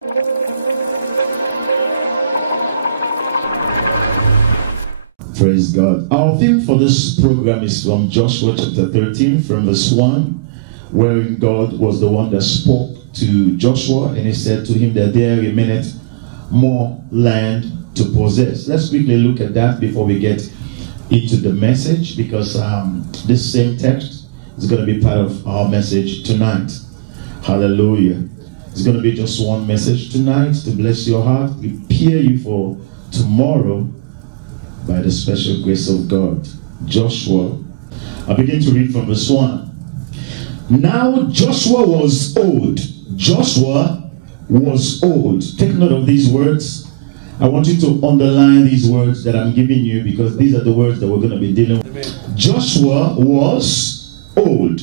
Praise God. Our theme for this program is from Joshua chapter 13, from verse 1, wherein God was the one that spoke to Joshua, and he said to him that there remaineth more land to possess. Let's quickly look at that before we get into the message, because this same text is going to be part of our message tonight. Hallelujah. It's going to be just one message tonight to bless your heart, prepare you for tomorrow by the special grace of God. Joshua, I begin to read from verse 1. Now Joshua was old. Joshua was old. Take note of these words. I want you to underline these words that I'm giving you, because these are the words that we're going to be dealing with. Amen. Joshua was old.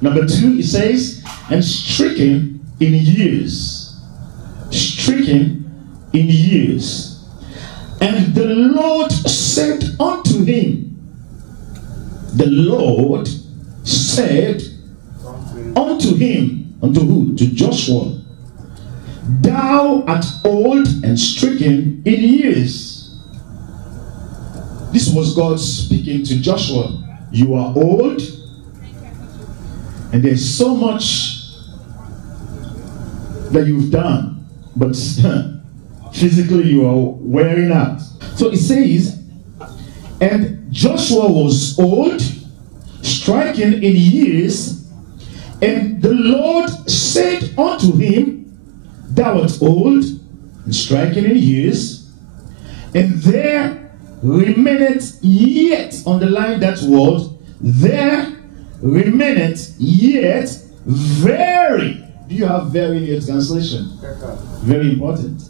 Number 2, it says, and stricken in years. Stricken in years. And the Lord said unto him, the Lord said unto him, unto who? To Joshua, thou art old and stricken in years. This was God speaking to Joshua. You are old, and there's so much that you've done, but physically you are wearing out. So it says, and Joshua was old, stricken in years, and the Lord said unto him, thou art old and stricken in years, and there remaineth yet, underline that word, there remaineth yet very. Do you have very in your translation? Very important.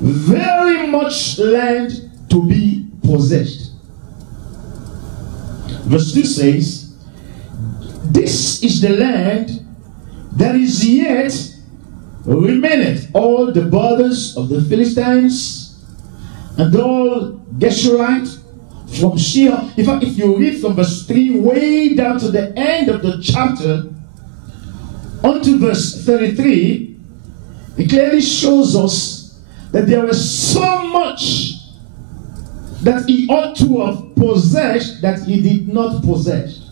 Very much land to be possessed. Verse 2 says, this is the land that is yet remaineth, all the borders of the Philistines and all Geshurite from Sheol. In fact, if you read from verse 3 way down to the end of the chapter unto verse 33, it clearly shows us that there was so much that he ought to have possessed that he did not possess.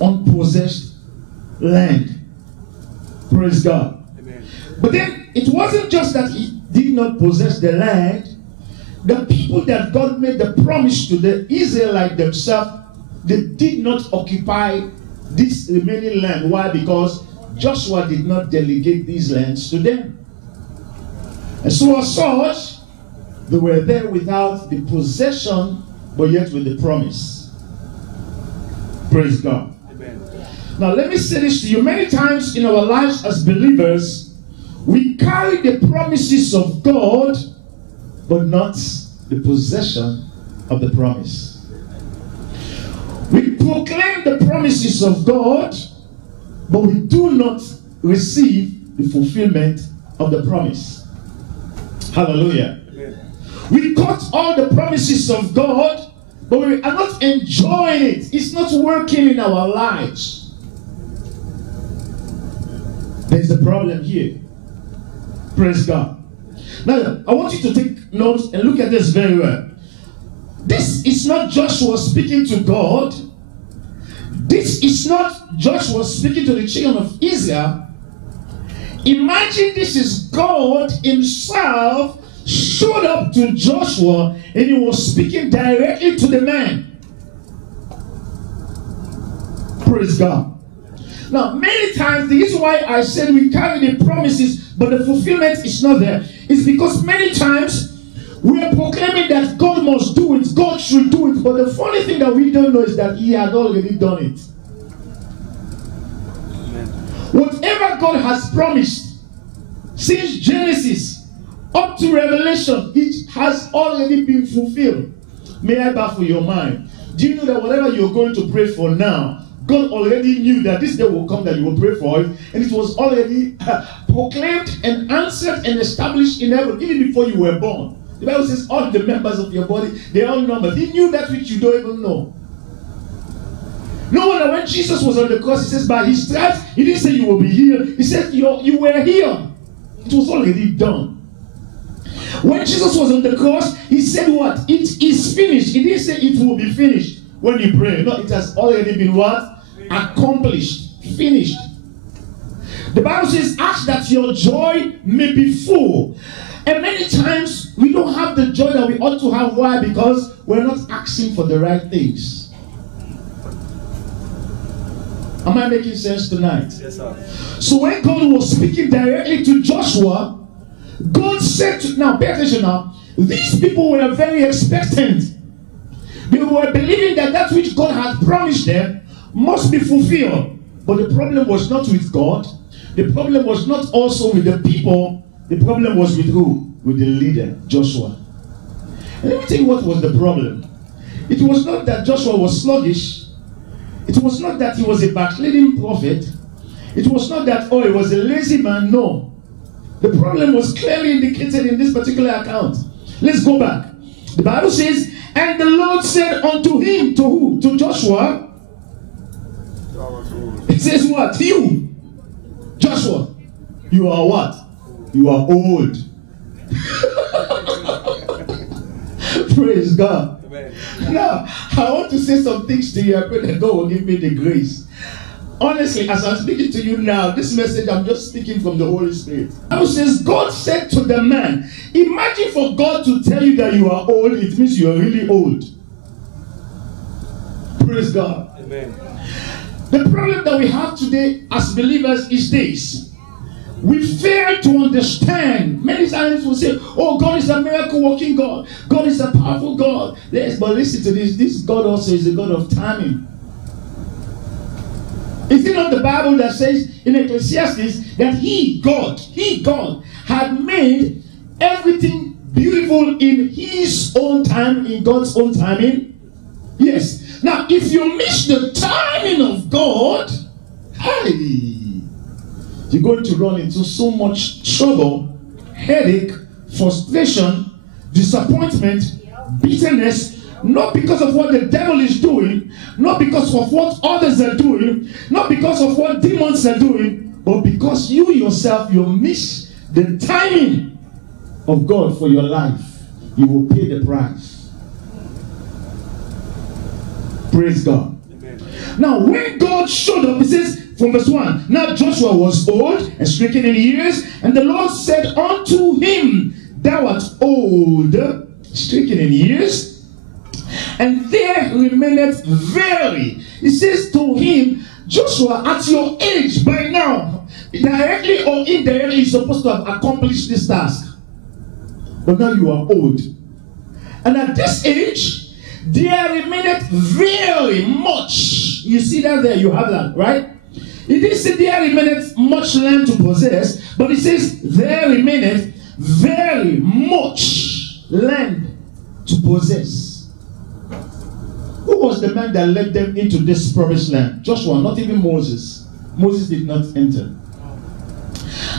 Unpossessed land. Praise God. Amen. But then it wasn't just that he did not possess the land. The people that God made the promise to, the Israelites themselves, they did not occupy this remaining land. Why? Because Joshua did not delegate these lands to them. And so as such, they were there without the possession, but yet with the promise. Praise God. Amen. Now let me say this to you. Many times in our lives as believers, we carry the promises of God, but not the possession of the promise. We proclaim the promises of God, but we do not receive the fulfillment of the promise. Hallelujah. Amen. We got all the promises of God, but we are not enjoying it. It's not working in our lives. There's a problem here. Praise God. Now, I want you to take notes and look at this very well. This is not Joshua speaking to God. This is not Joshua speaking to the children of Israel. Imagine this is God himself showed up to Joshua and he was speaking directly to the man. Praise God. Now, many times, the reason why I said we carry the promises, but the fulfillment is not there, is because many times we are proclaiming that God must do it, God should do it, but the funny thing that we don't know is that he had already done it. Whatever God has promised since Genesis up to Revelation, it has already been fulfilled. May I baffle your mind? Do you know that whatever you're going to pray for now, God already knew that this day will come that you will pray for it, and it was already proclaimed and answered and established in heaven even before you were born. The Bible says all the members of your body, they are all numbered. He knew that which you don't even know. No wonder when Jesus was on the cross, he says, by his stripes, he didn't say you will be healed. He said you were healed. It was already done. When Jesus was on the cross, he said what? It is finished. He didn't say it will be finished when you pray. No, it has already been what? Accomplished. Finished. The Bible says, ask that your joy may be full. And many times, we don't have the joy that we ought to have. Why? Because we're not asking for the right things. Am I making sense tonight? Yes, sir. So when God was speaking directly to Joshua, God said to, now pay attention now, these people were very expectant. They were believing that that which God had promised them must be fulfilled. But the problem was not with God. The problem was not also with the people. The problem was with who? With the leader, Joshua. And let me tell you what was the problem. It was not that Joshua was sluggish. It was not that he was a backsliding prophet. It was not that, oh, he was a lazy man. No. The problem was clearly indicated in this particular account. Let's go back. The Bible says, and the Lord said unto him, to who? To Joshua. It says what? You, Joshua, you are what? You are old. Praise God. Amen. Now, I want to say some things to you. I pray that God will give me the grace. Honestly, as I'm speaking to you now, this message, I'm just speaking from the Holy Spirit. The Bible says, God said to the man, imagine for God to tell you that you are old, it means you are really old. Praise God. Amen. The problem that we have today as believers is this. We fail to understand. Many times we say, oh, God is a miracle working God. God is a powerful God. Yes, but listen to this. This God also is a God of timing. Is it not the Bible that says in Ecclesiastes that He, God, had made everything beautiful in His own time, in God's own timing? Yes. Now, if you miss the timing of God, hey, you're going to run into so much trouble, headache, frustration, disappointment, bitterness, not because of what the devil is doing, not because of what others are doing, not because of what demons are doing, but because you yourself, you miss the timing of God for your life. You will pay the price. Praise God. Amen. Now, when God showed up, it says, from verse 1, now Joshua was old and stricken in years, and the Lord said unto him, thou art old, stricken in years, and there remaineth very. He says to him, Joshua, at your age by now, directly or indirectly, you're supposed to have accomplished this task. But now you are old. And at this age, there remaineth very much. You see that there, you have that, right? It didn't say there remaineth much land to possess, but it says there remaineth very much land to possess. Who was the man that led them into this promised land? Joshua, not even Moses. Moses did not enter.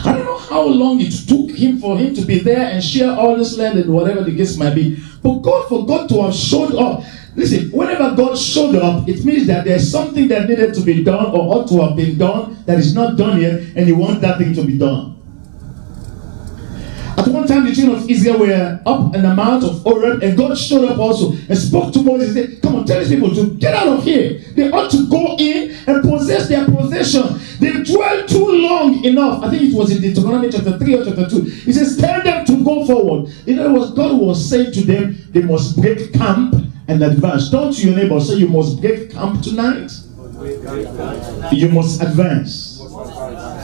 I don't know how long it took him for him to be there and share all this land and whatever the case might be. But God forgot to have showed up. Listen, whenever God showed up, it means that there's something that needed to be done or ought to have been done that is not done yet, and you want that thing to be done. At one time, the children of Israel were up in the Mount of Horeb, and God showed up also and spoke to Moses and said, come on, tell these people to get out of here. They ought to go in and possess their possession. They dwelled too long enough. I think it was in Deuteronomy chapter 3 or chapter 2. He says, tell them to go forward. In other words, God was saying to them, they must break camp and advance. Don't your neighbor say you must break camp tonight. You must advance.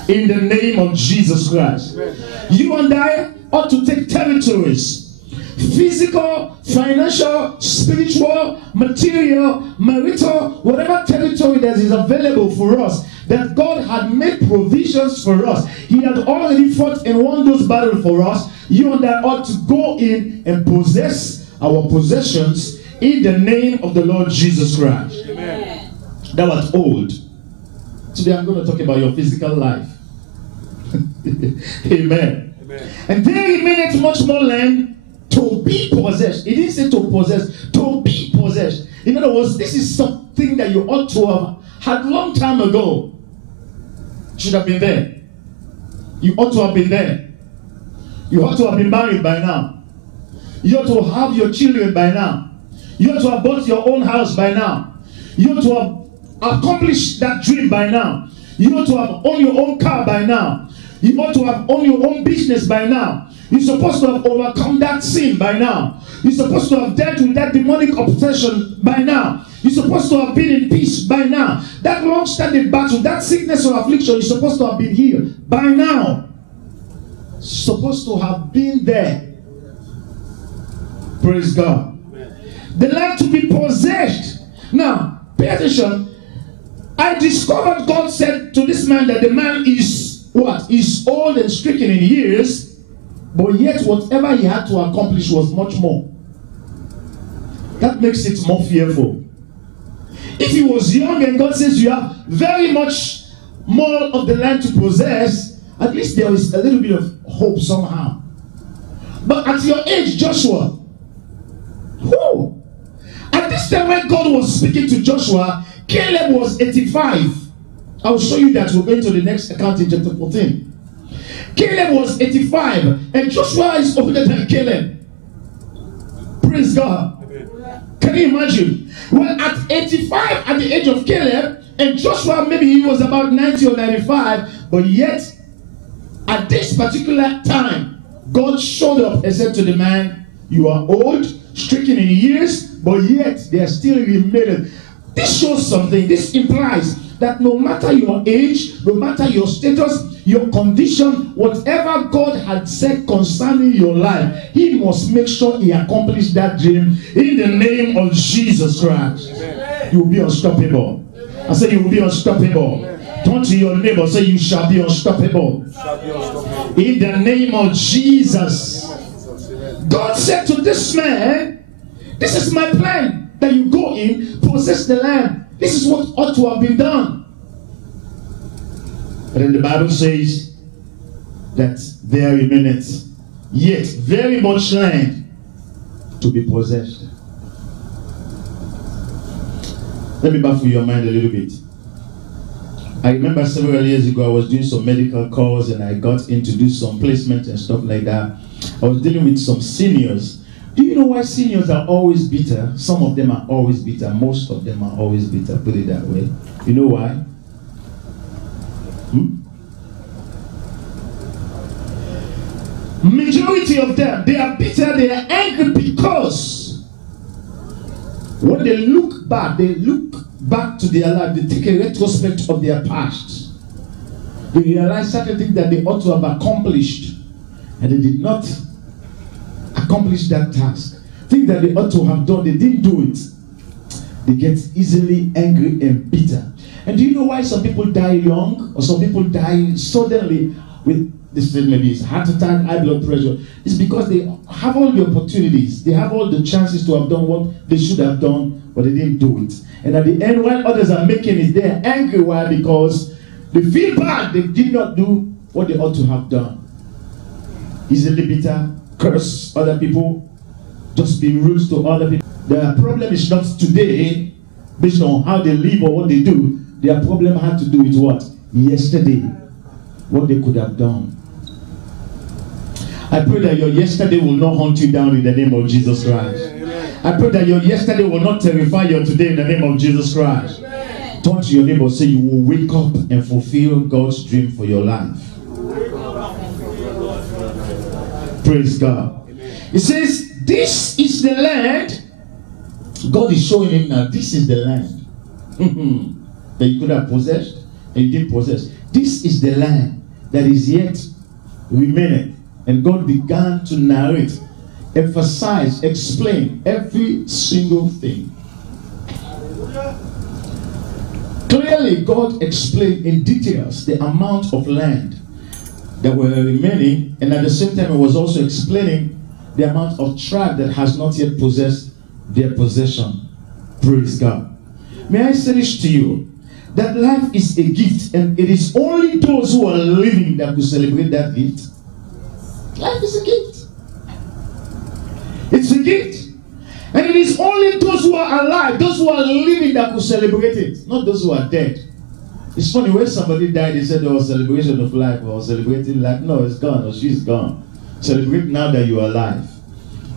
In the name of Jesus Christ. You and I ought to take territories. Physical, financial, spiritual, material, marital, whatever territory that is available for us, that God had made provisions for us. He had already fought and won those battles for us. You and I ought to go in and possess our possessions in the name of the Lord Jesus Christ. Amen. That was old. Today I'm going to talk about your physical life. Amen. Amen. And there remaineth much more land to be possessed. It didn't say to possess, to be possessed. In other words, this is something that you ought to have had long time ago. Should have been there. You ought to have been there. You ought to have been married by now. You ought to have your children by now. You ought to have bought your own house by now. You ought to have accomplished that dream by now. You ought to have owned your own car by now. You ought to have owned your own business by now. You're supposed to have overcome that sin by now. You're supposed to have dealt with that demonic obsession by now. You're supposed to have been in peace by now. That long-standing battle, that sickness or affliction, you're supposed to have been healed by now. Supposed to have been there. Praise God. The land to be possessed. Now, pay attention. I discovered God said to this man that the man is what? Is old and stricken in years, but yet whatever he had to accomplish was much more. That makes it more fearful. If he was young and God says you have very much more of the land to possess, at least there is a little bit of hope somehow. But at your age, Joshua, who? At this time when God was speaking to Joshua, Caleb was 85. I will show you that. We're going to the next account in chapter 14. Caleb was 85, and Joshua is older than Caleb. Praise God. Can you imagine? Well, at 85, at the age of Caleb, and Joshua, maybe he was about 90 or 95, but yet, at this particular time, God showed up and said to the man, you are old, stricken in years, but yet they are still remaining. This shows something. This implies that no matter your age, no matter your status, your condition, whatever God had said concerning your life, he must make sure he accomplished that dream in the name of Jesus Christ. Amen. You will be unstoppable. Amen. I say you will be unstoppable. Amen. Turn to your neighbor, say you shall be unstoppable. In the name of Jesus. God said to this man, this is my plan, that you go in, possess the land. This is what ought to have been done. But then the Bible says that there remaineth yet very much land to be possessed. Let me baffle your mind a little bit. I remember several years ago I was doing some medical calls and I got in to do some placement and stuff like that. I was dealing with some seniors. Do you know why seniors are always bitter? Some of them are always bitter. Most of them are always bitter. Put it that way. You know why? Majority of them, they are bitter, they are angry because when they look back to their life, they take a retrospect of their past. They realize certain things that they ought to have accomplished and they did not accomplish that task. Things that they ought to have done, they didn't do it. They get easily angry and bitter. And do you know why some people die young, or some people die suddenly with this thing, maybe it's heart attack, high blood pressure? It's because they have all the opportunities, they have all the chances to have done what they should have done, but they didn't do it. And at the end, when others are making it, they're angry. Why? Because they feel bad, they did not do what they ought to have done. Easily bitter, curse other people, just be rude to other people. Their problem is not today, based on how they live or what they do. Their problem had to do with what? Yesterday. What they could have done. I pray that your yesterday will not hunt you down in the name of Jesus Christ. I pray that your yesterday will not terrify you today in the name of Jesus Christ. Turn to your neighbor, say you will wake up and fulfill God's dream for your life. Praise God. It says, this is the land. God is showing him now, this is the land that you could have possessed and you didn't possess. This is the land that is yet remaining. And God began to narrate, emphasize, explain every single thing. Clearly, God explained in details the amount of land that were remaining, and at the same time, it was also explaining the amount of tribe that has not yet possessed their possession. Praise God. May I say this to you, that life is a gift, and it is only those who are living that will celebrate that gift. Life is a gift. It's a gift. And it is only those who are alive, those who are living, that will celebrate it, not those who are dead. It's funny, when somebody died, they said there was celebration of life or celebrating life. No, it's gone, or she's gone. Celebrate now that you are alive.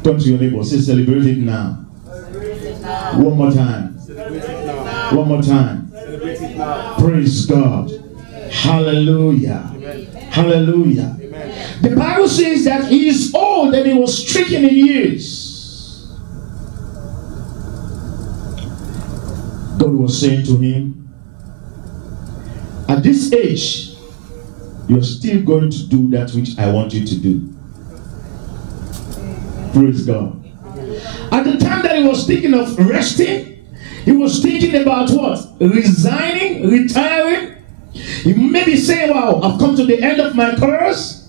Turn to your neighbor. Say, celebrate it now. Celebrate it now. One more time. Celebrate it now. One more time. Celebrate it now. Praise God. Hallelujah. Amen. Hallelujah. Amen. The Bible says that he is old and he was stricken in years. God was saying to him, at this age, you're still going to do that which I want you to do. Praise God. At the time that he was thinking of resting, he was thinking about what? Resigning, retiring. He may be saying, wow, I've come to the end of my course.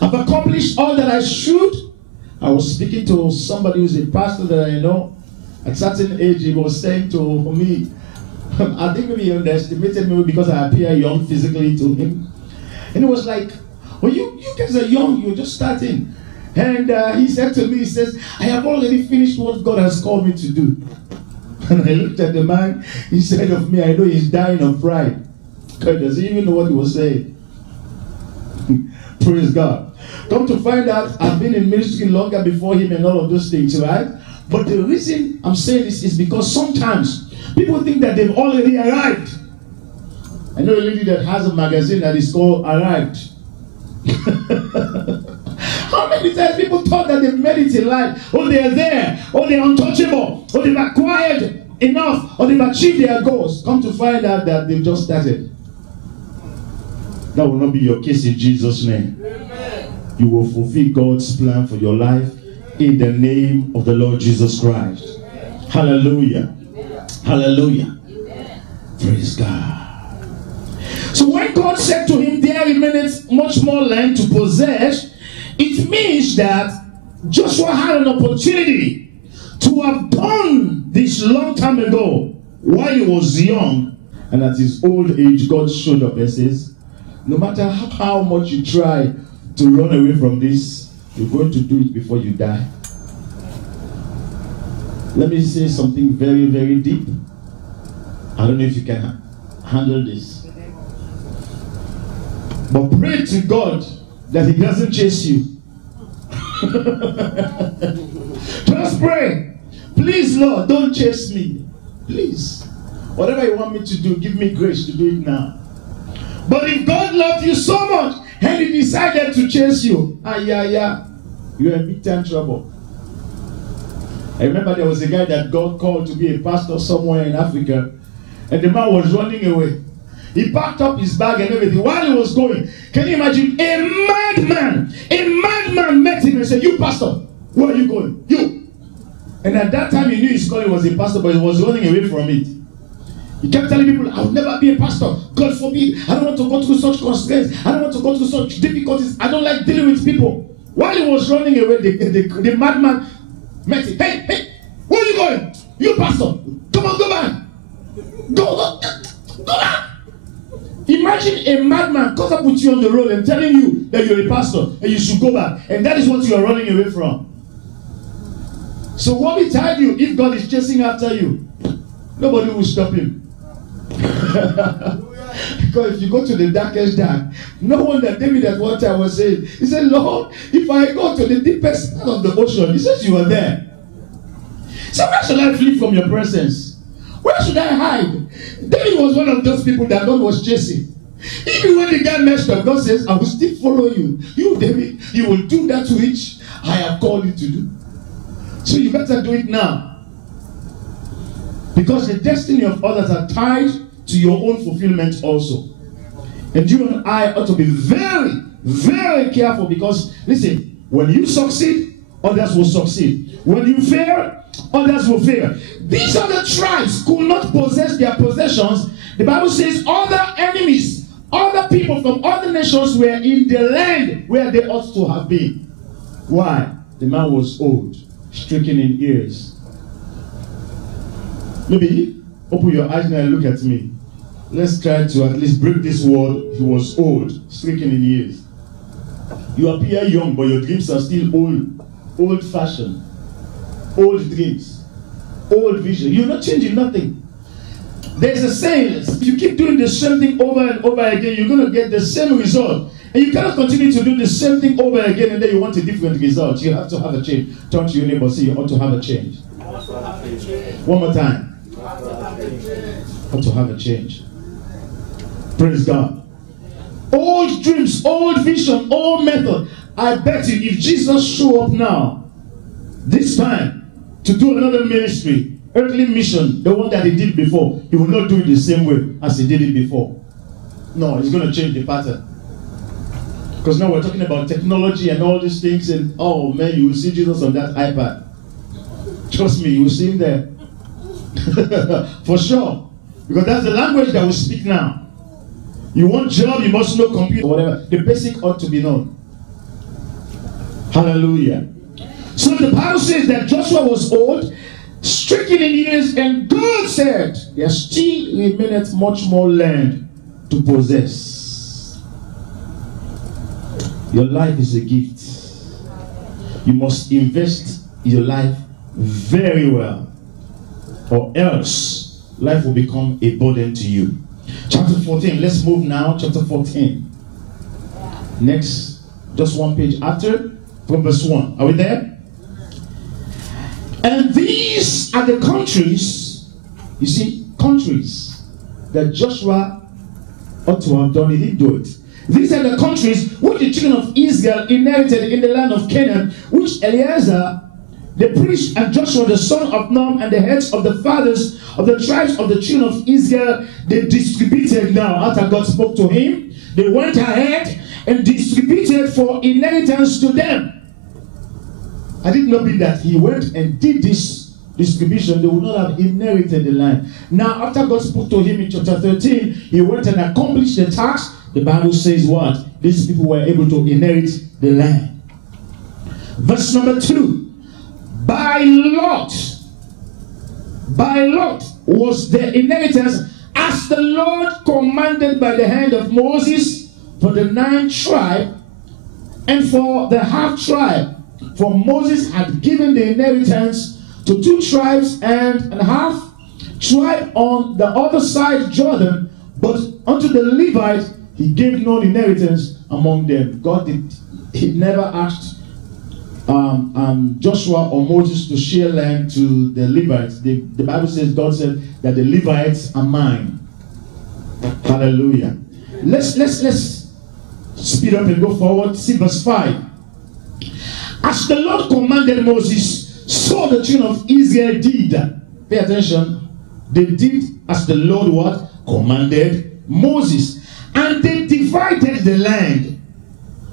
I've accomplished all that I should. I was speaking to somebody who's a pastor that I know. At a certain age, he was saying to me, I think maybe he underestimated me because I appear young physically to him. And it was like, well, you guys are young, you're just starting. And he said to me, he says, I have already finished what God has called me to do. And I looked at the man, he said of me, I know he's dying of pride. God doesn't even know what he was saying. Praise God. Come to find out, I've been in ministry longer before him and all of those things, right? But the reason I'm saying this is because sometimes people think that they've already arrived. I know a lady that has a magazine that is called Arrived. How many times people thought that they've made it in life? Oh, they're there. Oh, they're untouchable. Oh, they've acquired enough. Or they've achieved their goals. Come to find out that they've just started. That will not be your case in Jesus' name. Amen. You will fulfill God's plan for your life in the name of the Lord Jesus Christ. Amen. Hallelujah. Amen. Hallelujah. Amen. Praise God. So when God said to him, there remaineth much more land to possess, it means that Joshua had an opportunity to have done this long time ago while he was young. And at his old age, God showed up and says, no matter how much you try to run away from this, you're going to do it before you die. Let me say something very, very deep. I don't know if you can handle this. But pray to God that he doesn't chase you. Just pray. Please, Lord, don't chase me. Please. Whatever you want me to do, give me grace to do it now. But if God loved you so much and he decided to chase you, you're in big time trouble. I remember there was a guy that God called to be a pastor somewhere in Africa, and the man was running away. He packed up his bag and everything. While he was going, can you imagine? A madman met him and said, you pastor, where are you going? You. And at that time he knew his calling was a pastor, but he was running away from it. He kept telling people, I will never be a pastor. God forbid. I don't want to go through such constraints. I don't want to go through such difficulties. I don't like dealing with people. While he was running away, the madman met him. Hey, where are you going? You pastor. Come on, go back. Go back. Imagine a madman caught up with you on the road and telling you that you're a pastor and you should go back. And that is what you are running away from. So what will tell you if God is chasing after you? Nobody will stop him. Because if you go to the darkest dark, no wonder David at one time was saying, he said, Lord, if I go to the deepest part of the ocean, he says you are there. So where should I flee from your presence? Where should I hide? David was one of those people that God was chasing. Even when the guy messed up, God says, I will still follow you. You, David, you will do that which I have called you to do. So you better do it now. Because the destiny of others are tied to your own fulfillment also. And you and I ought to be very, very careful, because, listen, when you succeed, others will succeed. When you fail, others will fail. These other tribes could not possess their possessions. The Bible says other enemies, other people from other nations were in the land where they ought to have been. Why? The man was old, stricken in years. Maybe open your eyes now and look at me. Let's try to at least break this word. He was old, stricken in years. You appear young, but your dreams are still old-fashioned. Old dreams, old vision. You're not changing nothing. There's a saying, if you keep doing the same thing over and over again, you're going to get the same result. And you cannot continue to do the same thing over again and then you want a different result. You have to have a change. Turn to your neighbor and say you ought to have a change. One more time. Ought to have a change. Praise God. Old dreams, old vision, old method. I bet you if Jesus show up now, this time, to do another ministry, earthly mission, the one that he did before, he will not do it the same way as he did it before. No, he's going to change the pattern. Because now we're talking about technology and all these things, and oh man, you will see Jesus on that iPad. Trust me, you will see him there. For sure. Because that's the language that we speak now. You want job, you must know computer, whatever. The basic ought to be known. Hallelujah. So the Bible says that Joshua was old, stricken in years, and God said, there still remaineth much more land to possess. Your life is a gift. You must invest your life very well, or else life will become a burden to you. Chapter 14, let's move now. Chapter 14. Next, just one page after, from verse 1. Are we there? And these are the countries, you see, countries that Joshua ought to have done. He didn't do it. These are the countries which the children of Israel inherited in the land of Canaan, which Eleazar, the priest, and Joshua, the son of Nun, and the heads of the fathers of the tribes of the children of Israel, they distributed now. After God spoke to him, they went ahead and distributed for inheritance to them. I did not mean that he went and did this distribution, they would not have inherited the land. Now, after God spoke to him in chapter 13, he went and accomplished the task. The Bible says what? These people were able to inherit the land. Verse number 2. By lot was the inheritance as the Lord commanded by the hand of Moses for the 9 tribes and for the half tribe. For Moses had given the inheritance to 2 tribes and a half tribe on the other side Jordan, but unto the Levites he gave no inheritance among them. God he never asked Joshua or Moses to share land to the Levites. The Bible says, God said that the Levites are mine. Hallelujah. Let's speed up and go forward. See verse 5. As the Lord commanded Moses, so the children of Israel did. Pay attention. They did as the Lord what? Commanded Moses. And they divided the land.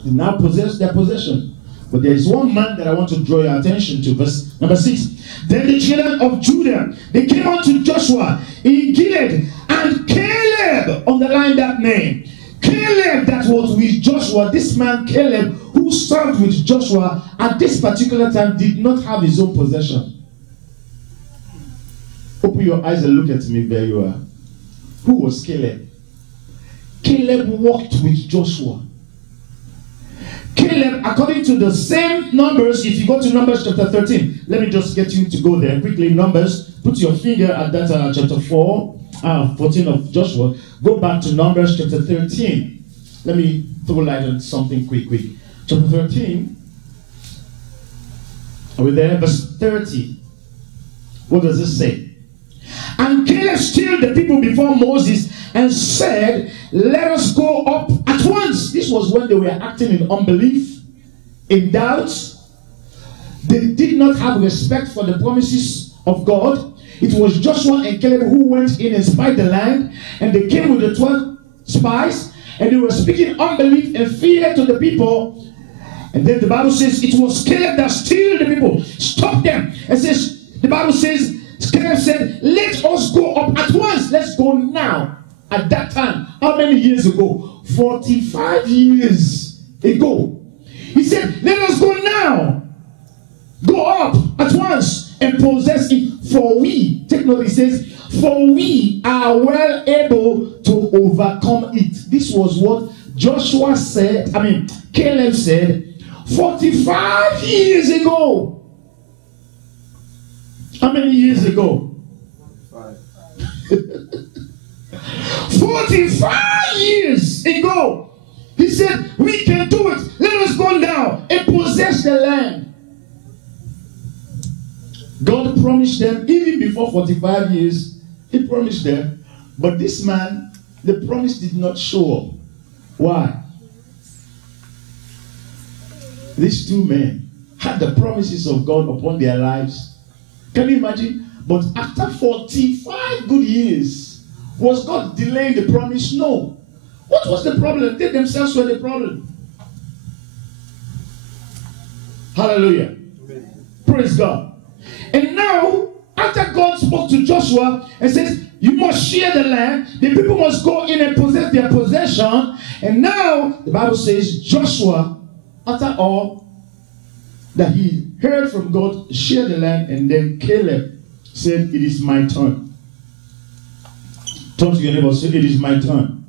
They now possess their possession. But there is one man that I want to draw your attention to. Verse number 6. Then the children of Judah, they came unto Joshua in Gilead, and Caleb underlined that name. Caleb that was with Joshua, this man Caleb who served with Joshua at this particular time did not have his own possession. Open your eyes and look at me very well. Who was Caleb? Caleb walked with Joshua. Caleb, according to the same Numbers, if you go to Numbers chapter 13, let me just get you to go there quickly. Numbers, put your finger at that chapter 14 of Joshua. Go back to Numbers chapter 13. Let me throw light on something quick. Chapter 13. Are we there? Verse 30. What does it say? And Caleb stilled the people before Moses and said, let us go up at once. This was when they were acting in unbelief, in doubt. They did not have respect for the promises of God. It was Joshua and Caleb who went in and spied the land, and they came with the 12 spies, and they were speaking unbelief and fear to the people. And then the Bible says it was Caleb that stilled the people, stopped them, and says, the Bible says, Caleb said, let us go up at once. Let's go now. At that time, how many years ago? 45 years ago. He said, let us go now. Go up at once and possess it. For we, take note, he says, for we are well able to overcome it. This was what Joshua said, Caleb said 45 years ago. How many years ago? 5. 45 years ago, he said, we can do it. Let us go down and possess the land. God promised them, even before 45 years, he promised them. But this man, the promise did not show up. Why? These two men had the promises of God upon their lives. Can you imagine? But after 45 good years, was God delaying the promise? No. What was the problem? They themselves were the problem. Hallelujah. Amen. Praise God. And now, after God spoke to Joshua and says, you must share the land, the people must go in and possess their possession. And now, the Bible says, Joshua, after all that he heard from God, shared the land, and then Caleb said, it is my turn. Turn to your neighbor and say, it is my turn.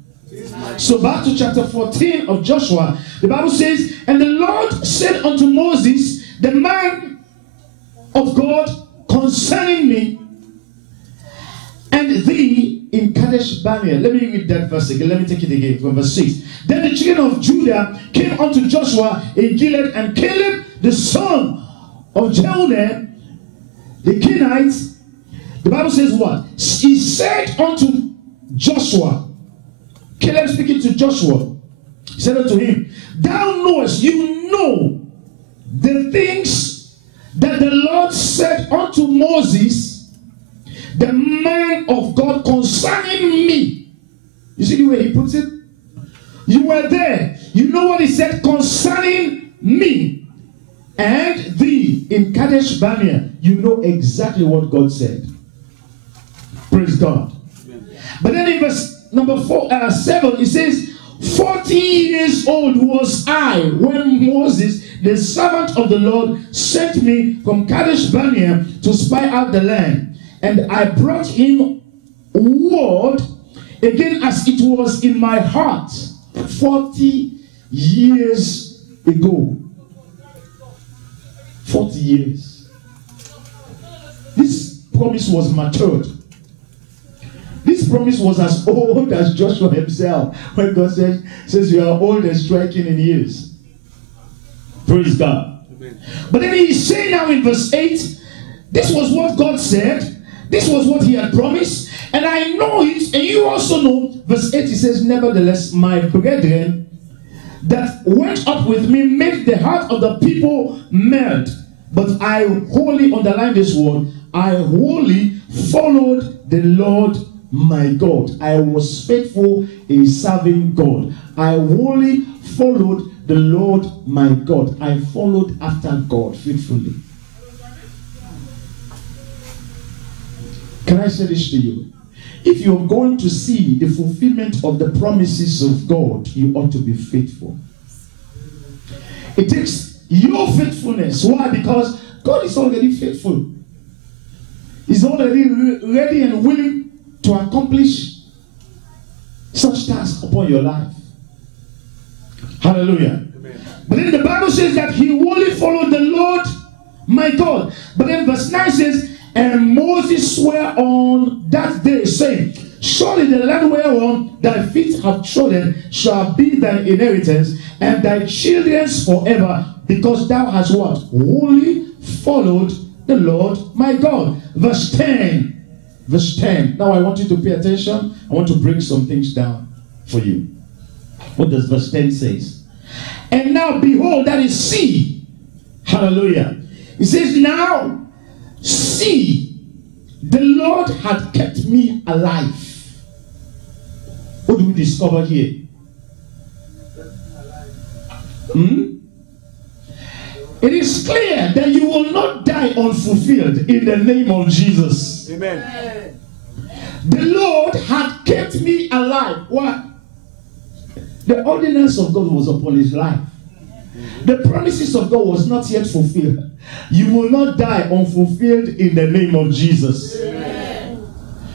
So back to chapter 14 of Joshua, the Bible says, and the Lord said unto Moses, the man of God, concerning me and thee in Kadesh Barnea. Let me read that verse again. Let me take it again from verse 6. Then the children of Judah came unto Joshua in Gilead, and Caleb, the son of Jephunneh, the Kenites, the Bible says what? He said unto Joshua, Caleb speaking to Joshua, he said unto him, thou knowest, you know the things that the Lord said unto Moses, the man of God, concerning me. You see the way he puts it? You were there. You know what he said concerning me and thee in Kadesh Barnea. You know exactly what God said. Praise God. Amen. But then in verse number 7, it says, 40 years old was I when Moses, the servant of the Lord, sent me from Kadesh Barnea to spy out the land. And I brought him word again as it was in my heart 40 years ago. 40 years. This promise was matured. This promise was as old as Joshua himself. When God says you are old and striking in years. Praise God. Amen. But then he's saying now in verse 8, this was what God said. This was what he had promised. And I know it, and you also know. Verse 8, he says, nevertheless, my brethren that went up with me made the heart of the people melt. But I wholly, underline this word, I wholly followed the Lord my God. I was faithful in serving God. I wholly followed the Lord my God. I followed after God faithfully. Can I say this to you? If you're going to see the fulfillment of the promises of God, you ought to be faithful. It takes your faithfulness. Why? Because God is already faithful. He's already ready and willing to accomplish such tasks upon your life. Hallelujah. Amen. But then the Bible says that he wholly followed the Lord my God. But then verse 9 says, and Moses swore on that day, saying, surely the land whereon thy feet have trodden shall be thy inheritance, and thy children's forever, because thou hast what? Wholly followed the Lord my God. Verse 10. Verse 10. Now I want you to pay attention. I want to break some things down for you. What does verse 10 say? And now behold, that is see. Hallelujah. It says, now see, the Lord had kept me alive. What do we discover here? It is clear that you will not die unfulfilled in the name of Jesus. Amen. The Lord had kept me alive. Why? The ordinance of God was upon his life. The promises of God was not yet fulfilled. You will not die unfulfilled in the name of Jesus. Amen.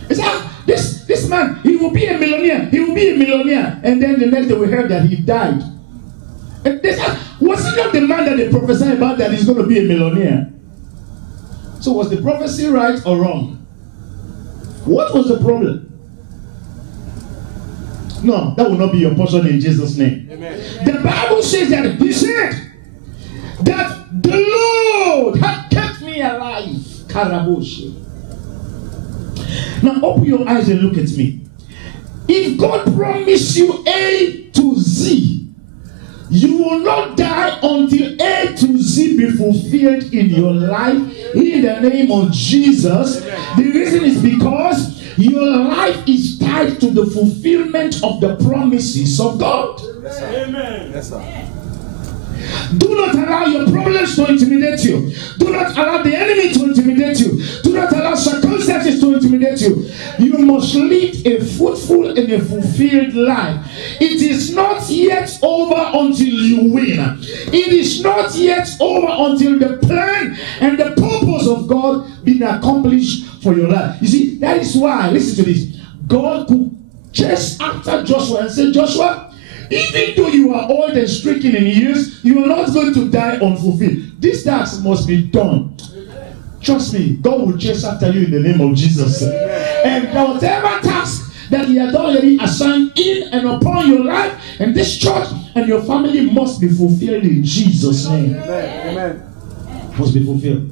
It's like, this man, he will be a millionaire. He will be a millionaire. And then the next day we heard that he died. And was it not the man that they prophesied about that he's going to be a millionaire? So was the prophecy right or wrong? What was the problem? No, that will not be your portion in Jesus' name. Amen. The Bible says that he said that the Lord had kept me alive. Karaboshi. Now open your eyes and look at me. If God promised you A to Z, you will not die until A to Z be fulfilled in your life in the name of Jesus. The reason is because your life is tied to the fulfillment of the promises of God. Amen. Yes, sir. Do not allow your problems to intimidate you. Do not allow the enemy to intimidate you. Do not allow circumstances to intimidate you. You must live a fruitful and a fulfilled life. It is not yet over until you win. It is not yet over until the plan and the purpose of God be accomplished for your life. You see, that is why, listen to this, God could chase after Joshua and say, Joshua, even though you are old and stricken in years, you are not going to die unfulfilled. This task must be done. Trust me, God will chase after you in the name of Jesus. And whatever task that He had already assigned in and upon your life and this church and your family must be fulfilled in Jesus' name. Amen. Must be fulfilled.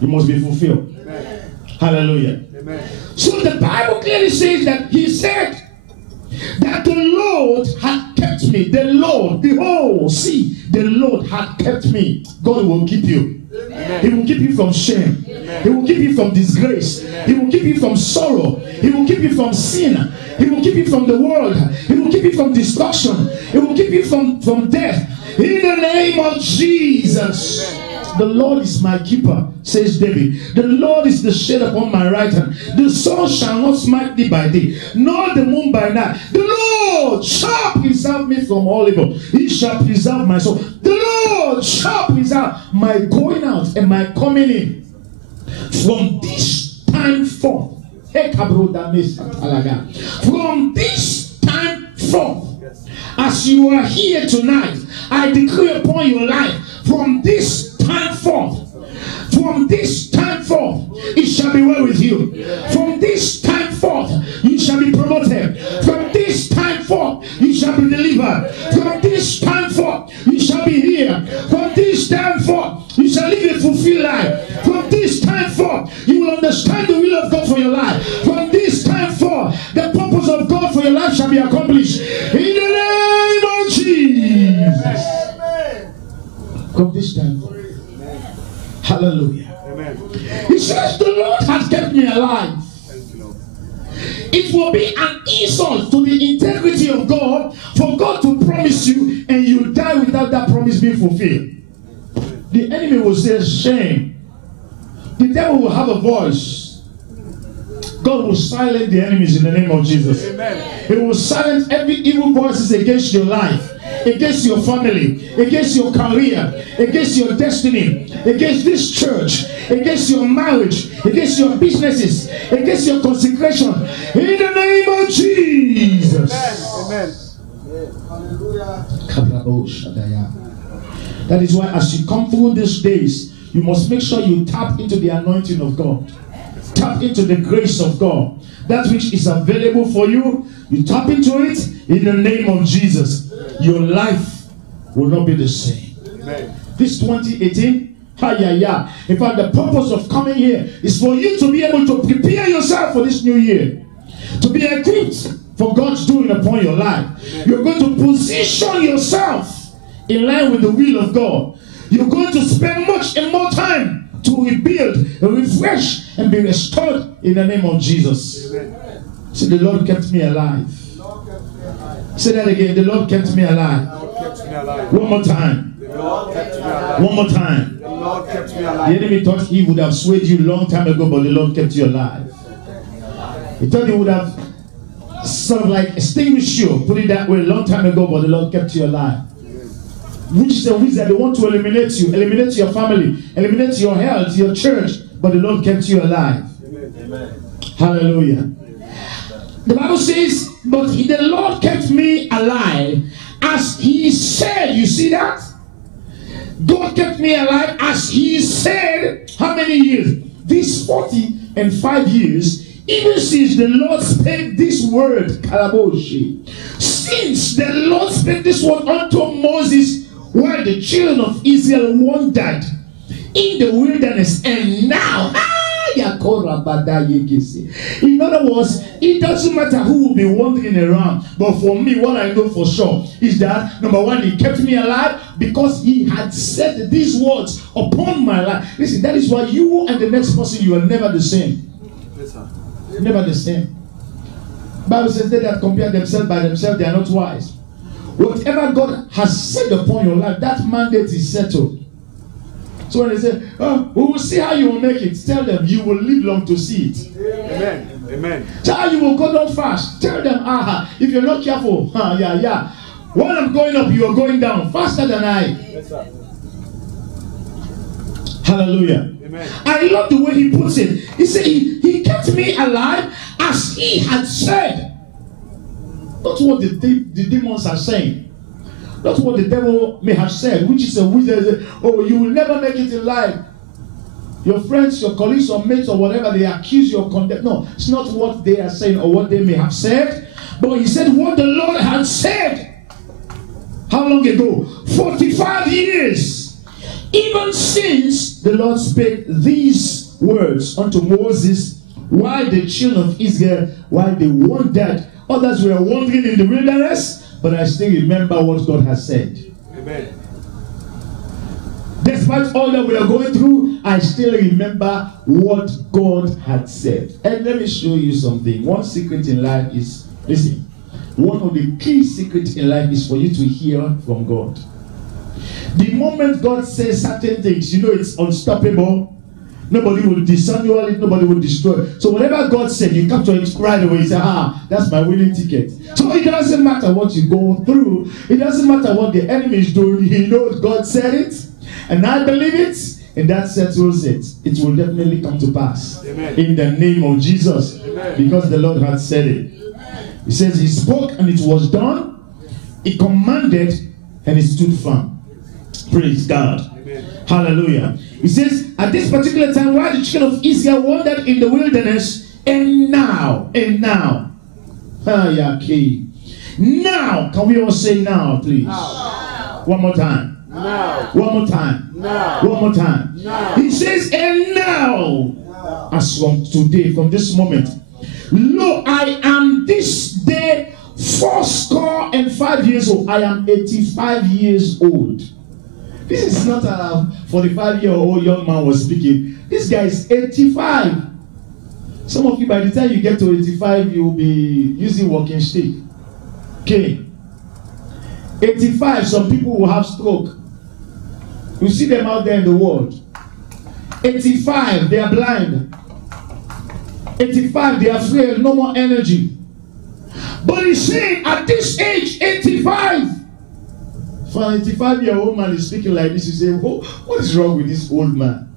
You must be fulfilled. Amen. Hallelujah. Amen. So the Bible clearly says that He said that the Lord had kept me. The Lord, behold, see, the Lord had kept me. God will keep you. Amen. He will keep you from shame. Amen. He will keep you from disgrace. Amen. He will keep you from sorrow. He will keep you from sin. He will keep you from the world. He will keep you from destruction. He will keep you from death. In the name of Jesus. Amen. The Lord is my keeper, says David. The Lord is the shade upon my right hand. The sun shall not smite thee by day, nor the moon by night. The Lord shall preserve me from all evil. He shall preserve my soul. The Lord shall preserve my going out and my coming in. From this time forth, from this time forth, as you are here tonight, I decree upon your life, from this time forth, it shall be well with you. From this time forth, you shall be promoted. From this time forth, you shall be delivered. From this time forth, you shall be here. From this time forth, you shall live a fulfilled life. From this time forth, you will understand the will of God for your life. From this time forth, the purpose of God for your life shall be accomplished. In the name of Jesus. From this time forth. Hallelujah. Amen. He says, the Lord has kept me alive. Thank you, Lord. It will be an insult to the integrity of God for God to promise you and you die without that promise being fulfilled. The enemy will say, shame. The devil will have a voice. God will silence the enemies in the name of Jesus. Amen. He will silence every evil voices against your life, against your family, against your career, against your destiny, against this church, against your marriage, against your businesses, against your consecration. In the name of Jesus. Amen. Hallelujah. That is why as you come through these days, you must make sure you tap into the anointing of God. Tap into the grace of God. That which is available for you, you tap into it in the name of Jesus. Your life will not be the same. Amen. This 2018, in fact, the purpose of coming here is for you to be able to prepare yourself for this new year. To be equipped for God's doing upon your life. You're going to position yourself in line with the will of God. You're going to spend much and more time to rebuild, refresh, and be restored in the name of Jesus. Amen. So the Lord kept me alive. Say that again. The Lord kept me alive. The Lord kept me alive. One more time. The Lord kept me alive. One more time. The Lord kept me The alive. enemy thought he would have swayed you a long time ago, but the Lord kept you alive. He thought he would have sort of like extinguished you, put it that way, a long time ago, but the Lord kept you alive. Which is the wizard, they want to eliminate you, eliminate your family, eliminate your health, your church, but the Lord kept you alive. Amen. Hallelujah. The Bible says, but the Lord kept me alive as He said. You see that? God kept me alive as He said. How many years? These 40 and 5 years, even since the Lord spake this word, Kalaboshi, since the Lord spake this word unto Moses, while the children of Israel wandered in the wilderness, and now, in other words, it doesn't matter who will be wandering around, but for me, what I know for sure is that, number one, he kept me alive because he had said these words upon my life. Listen, that is why you and the next person, you are never the same. Yes, sir. Never the same. Bible says they that compare themselves by themselves, they are not wise. Whatever God has said upon your life, that mandate is settled. So when they say, oh, we will see how you will make it, tell them you will live long to see it. Amen. Amen. Tell how you will go down fast. Tell them, if you're not careful, when I'm going up, you are going down faster than I. Yes, sir. Hallelujah. Amen. I love the way he puts it. He said, he kept me alive as he had said. Not what the demons are saying. Not what the devil may have said, which is a wizard. Oh, you will never make it in life. Your friends, your colleagues, or mates, or whatever, they accuse you of condemn. No, it's not what they are saying or what they may have said. But he said what the Lord had said. How long ago? 45 years. Even since the Lord spake these words unto Moses, while the children of Israel, while they wandered, others were wandering in the wilderness, but I still remember what God has said. Amen. Despite all that we are going through, I still remember what God had said. And let me show you something. One secret in life is, listen, one of the key secrets in life is for you to hear from God. The moment God says certain things, you know it's unstoppable. Nobody will disannul it, nobody will destroy it. So whatever God said, you capture it right away. You say, that's my winning ticket. So it doesn't matter what you go through. It doesn't matter what the enemy is doing. You know God said it, and I believe it, and that settles it. It will definitely come to pass. Amen. In the name of Jesus. Amen. Because the Lord had said it. He says he spoke and it was done. He commanded and it stood firm. Praise God. Amen. Hallelujah. He says, at this particular time, while the children of Israel wandered in the wilderness, and now, now, can we all say now, please? Now. One more time. Now. One more time. Now. One more time. Now. He says, and now, as from today, from this moment, lo, I am this day 85 years old. I am 85 years old. This is not a 45-year-old young man was speaking. This guy is 85. Some of you, by the time you get to 85, you will be using walking stick. Okay. 85, some people will have stroke. You see them out there in the world. 85, they are blind. 85, they are frail, no more energy. But he's saying, at this age, 85, for an 85-year-old man is speaking like this, you say, what is wrong with this old man?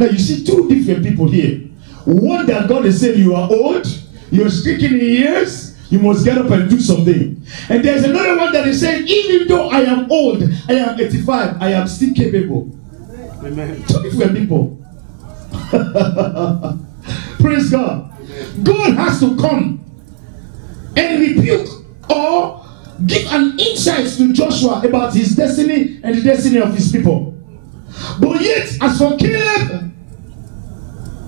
Now you see two different people here. One that God is saying, you are old, you're speaking in years, you must get up and do something. And there's another one that is saying, even though I am old, I am 85, I am still capable. Amen. Two different people. Praise God. Amen. God has to come and rebuke or give an insight to Joshua about his destiny and the destiny of his people. But yet, as for Caleb,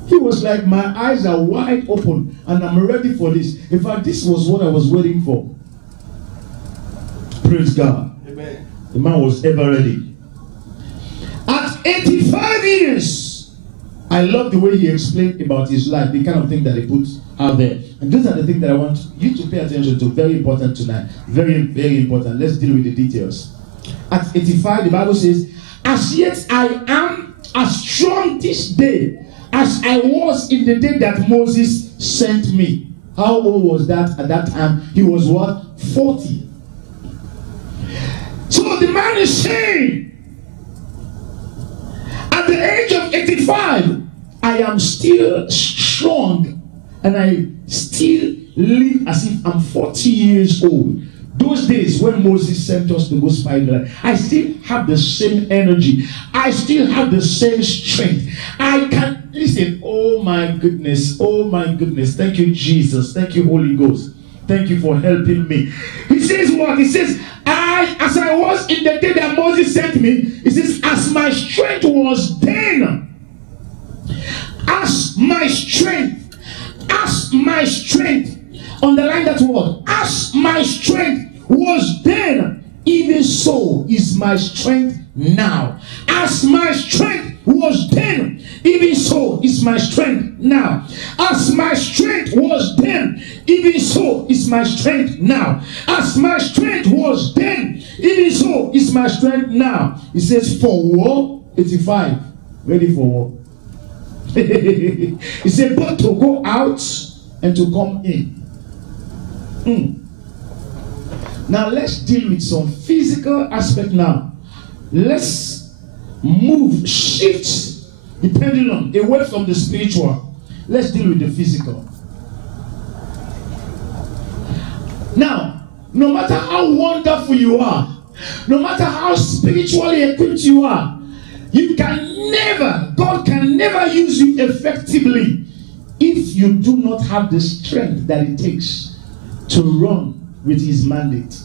he was like, my eyes are wide open and I'm ready for this. In fact, this was what I was waiting for. Praise God. Amen. The man was ever ready. At 85 years, I love the way he explained about his life, the kind of thing that he puts out there. And those are the things that I want you to pay attention to. Very important tonight. Very, very important. Let's deal with the details. At 85, the Bible says, as yet I am as strong this day as I was in the day that Moses sent me. How old was that at that time? He was what? 40. So the man is saying, at the age of 85, I am still strong and I still live as if I'm 40 years old. those days when Moses sent us to go spy the land, I still have the same energy. I still have the same strength. I can listen. Oh my goodness. Oh my goodness. Thank you, Jesus. Thank you, Holy Ghost. Thank you for helping me. He says what? He says, as I was in the day that Moses sent me, he says, as my strength was then, as my strength, underline that word, as my strength was then, even so is my strength now. As my strength was then, even so is my strength now. As my strength was then, even so is my strength now. As my strength was then, even so is my strength now. He says, for war, 85, ready for war. He said, but to go out and to come in. Now let's deal with some physical aspect now. Let's move, shift the pendulum away from the spiritual. Let's deal with the physical. Now, no matter how wonderful you are, no matter how spiritually equipped you are, God can never use you effectively if you do not have the strength that it takes to run with his mandate.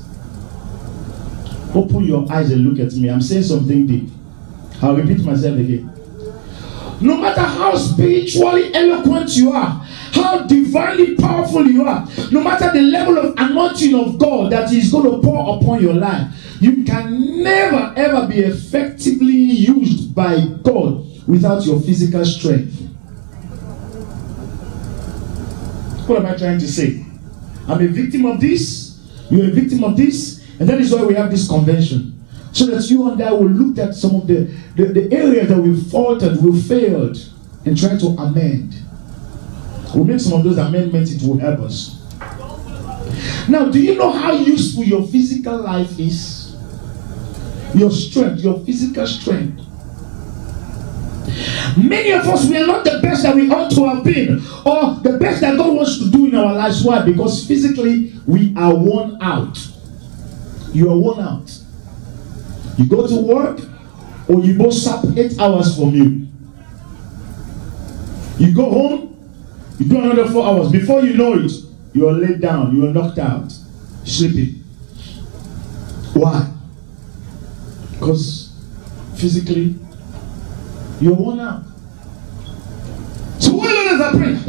Open your eyes and look at me. I'm saying something deep. I'll repeat myself again. No matter how spiritually eloquent you are, how divinely powerful you are, no matter the level of anointing of God that is going to pour upon your life, you can never ever be effectively used by God without your physical strength. What am I trying to say? I'm a victim of this, you're a victim of this, and that is why we have this convention. So that you and I will look at some of the areas that we faltered, we failed, and try to amend. We'll make some of those amendments, it will help us. Now, do you know how useful your physical life is? Your strength, your physical strength. Many of us, we are not the best that we ought to have been, or the best that God wants to do in our lives. Why? Because physically, we are worn out. You are worn out. You go to work, or you both sap 8 hours from you. You go home, you do another 4 hours. Before you know it, you are laid down, you are knocked out, sleeping. Why? Because physically, you're worn out. So when others are praying,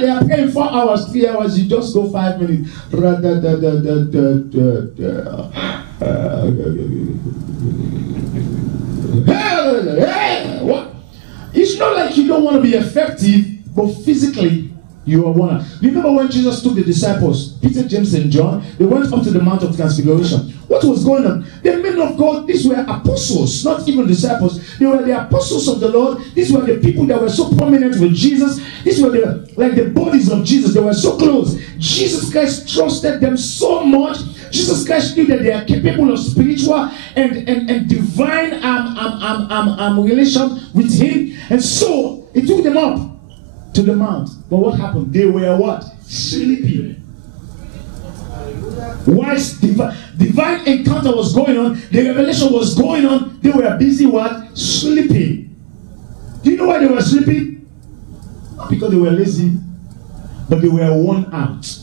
they are praying 4 hours, 3 hours, you just go 5 minutes. What? It's not like you don't want to be effective, but physically you are worn out. Remember when Jesus took the disciples, Peter, James, and John, they went up to the Mount of Transfiguration. What was going on? The men of God, these were apostles, not even disciples. They were the apostles of the Lord. These were the people that were so prominent with Jesus. These were like the bodies of Jesus. They were so close. Jesus Christ trusted them so much. Jesus Christ knew that they are capable of spiritual and divine relation with him. And so he took them up to the mount. But what happened? They were what? Sleeping. Whilst divine encounter was going on, the revelation was going on, they were busy what? Sleeping. Do you know why they were sleeping? Not because they were lazy, but they were worn out.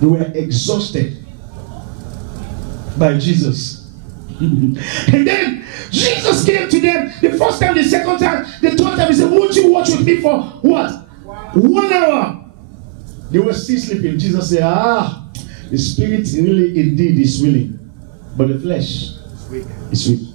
They were exhausted by Jesus. And then Jesus came to them the first time, the second time, the third time. He said, won't you watch with me for what? 1 hour. They were still sleeping. Jesus said, the spirit really indeed is willing, but the flesh is weak.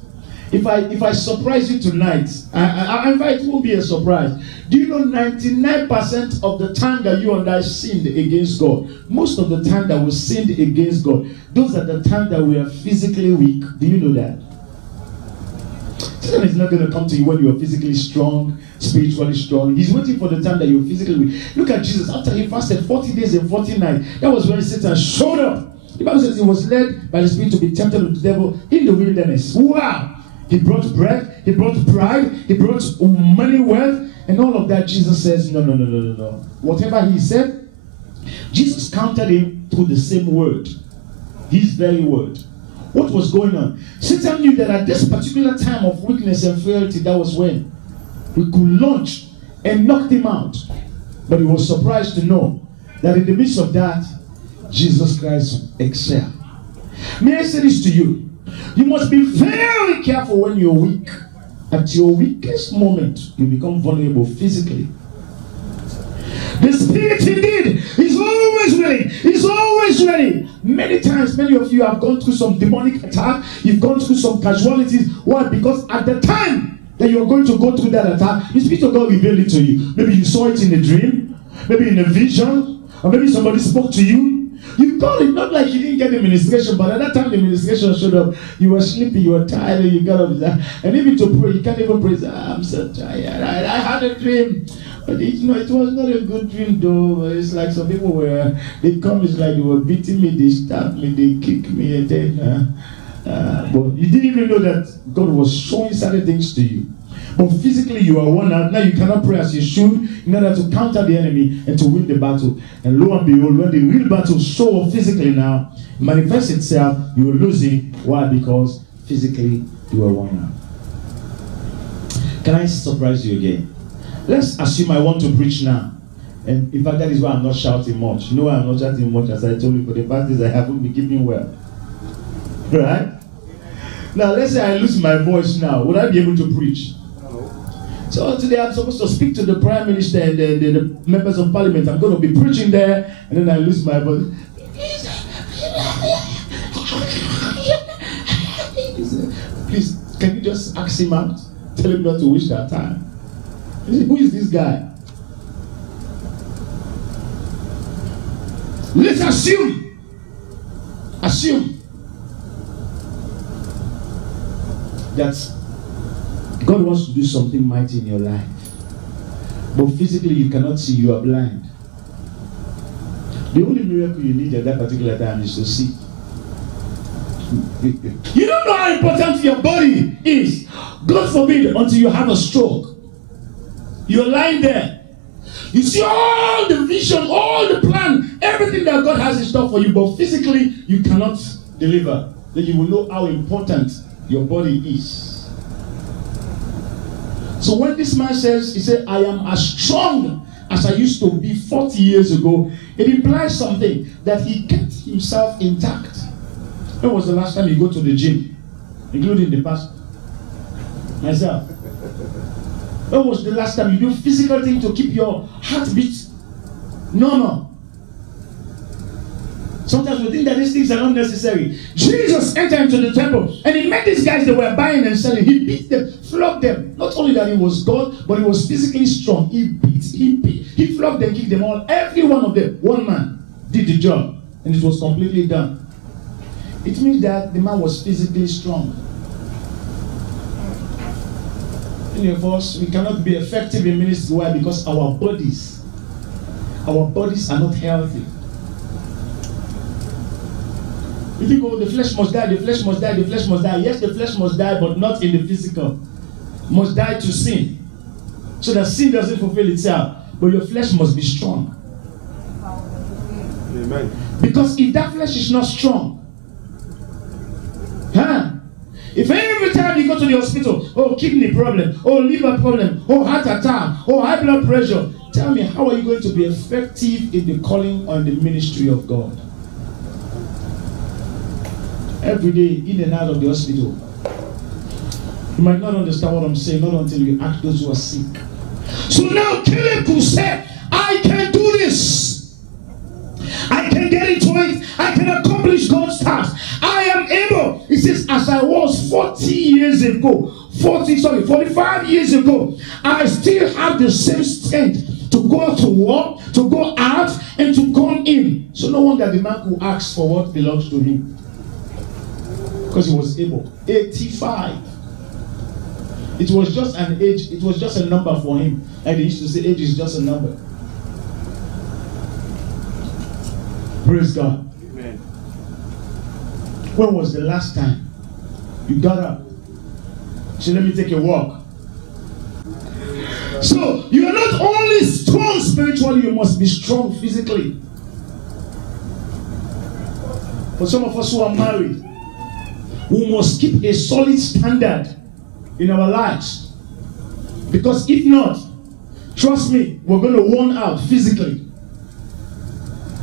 If I surprise you tonight, I invite, it will be a surprise. Do you know 99% of the time that you and I sinned against God, most of the time that we sinned against God, those are the times that we are physically weak. Do you know that? Satan is not going to come to you when you are physically strong, spiritually strong. He's waiting for the time that you're physically weak. Look at Jesus. After he fasted 40 days and 40 nights, that was when Satan showed up. The Bible says he was led by the Spirit to be tempted with the devil in the wilderness. Wow! He brought bread, he brought pride, he brought money, wealth, and all of that. Jesus says, no. Whatever he said, Jesus Jesus countered him through the same word. His very word. What was going on? Satan knew that at this particular time of weakness and frailty, that was when he could launch and knock him out. But he was surprised to know that in the midst of that, Jesus Christ excelled. May I say this to you? You must be very careful when you're weak. At your weakest moment, you become vulnerable physically. The Spirit indeed is always willing. He's always ready. Many times, many of you have gone through some demonic attack. You've gone through some casualties. Why? Because at the time that you're going to go through that attack, the Spirit of God revealed it to you. Maybe you saw it in a dream, maybe in a vision, or maybe somebody spoke to you. You got it, not like you didn't get the ministration, but at that time the ministration showed up. You were sleepy, you were tired, and you got up. And even to pray, you can't even pray. I'm so tired. I had a dream. But it was not a good dream though. It's like some people were, they come, it's like they were beating me, they stabbed me, they kicked me, and then, but you didn't even know that God was showing certain things to you. But physically you are worn out. Now you cannot pray as you should in order to counter the enemy and to win the battle. And lo and behold, when the real battle shows up physically now, manifests itself, you are losing. Why? Because physically you are worn out. Can I surprise you again? Let's assume I want to preach now. And in fact, that is why I'm not shouting much. You know why I'm not shouting much? As I told you, for the past days I haven't been keeping well. Right? Now, let's say I lose my voice now. Would I be able to preach? So today I'm supposed to speak to the Prime Minister and the members of Parliament. I'm going to be preaching there, and then I lose my voice. Please, can you just ask him out? Tell him not to waste that time. Who is this guy? Let's assume that God wants to do something mighty in your life, but physically you cannot see, you are blind. The only miracle you need at that particular time is to see. You don't know how important your body is. God forbid until you have a stroke. You're lying there. You see all the vision, all the plan, everything that God has in store for you, but physically you cannot deliver. Then you will know how important your body is. So when this man says, he said, I am as strong as I used to be 40 years ago, it implies something, that he kept himself intact. When was the last time you go to the gym, including the pastor? Myself. When was the last time you do physical thing to keep your heartbeat normal? Sometimes we think that these things are not necessary. Jesus entered into the temple and he met these guys that were buying and selling. He beat them, flogged them. Not only that he was God, but he was physically strong. He flogged them, kicked them all. Every one of them, one man, did the job. And it was completely done. It means that the man was physically strong. Many of us, we cannot be effective in ministry. Why? Because our bodies are not healthy. You think, oh, the flesh must die, the flesh must die, the flesh must die. Yes, the flesh must die, but not in the physical. Must die to sin. So that sin doesn't fulfill itself. But your flesh must be strong. Amen. Because if that flesh is not strong, if every time you go to the hospital, oh, kidney problem, oh, liver problem, oh, heart attack, oh, high blood pressure, tell me, how are you going to be effective in the calling on the ministry of God? Every day, in and out of the hospital. You might not understand what I'm saying, not until you ask those who are sick. So now Caleb could say, I can do this. I can get into it. I can accomplish God's task. I am able. It says, as I was 45 years ago, I still have the same strength to go to war, to go out, and to come in. So no wonder the man could ask for what belongs to him. Because he was able. 85. It was just an age, it was just a number for him. Like they used to say, age is just a number. Praise God. Amen. When was the last time you got up? So let me take a walk. So you are not only strong spiritually, you must be strong physically. For some of us who are married, we must keep a solid standard in our lives. Because if not, trust me, we're going to worn out physically.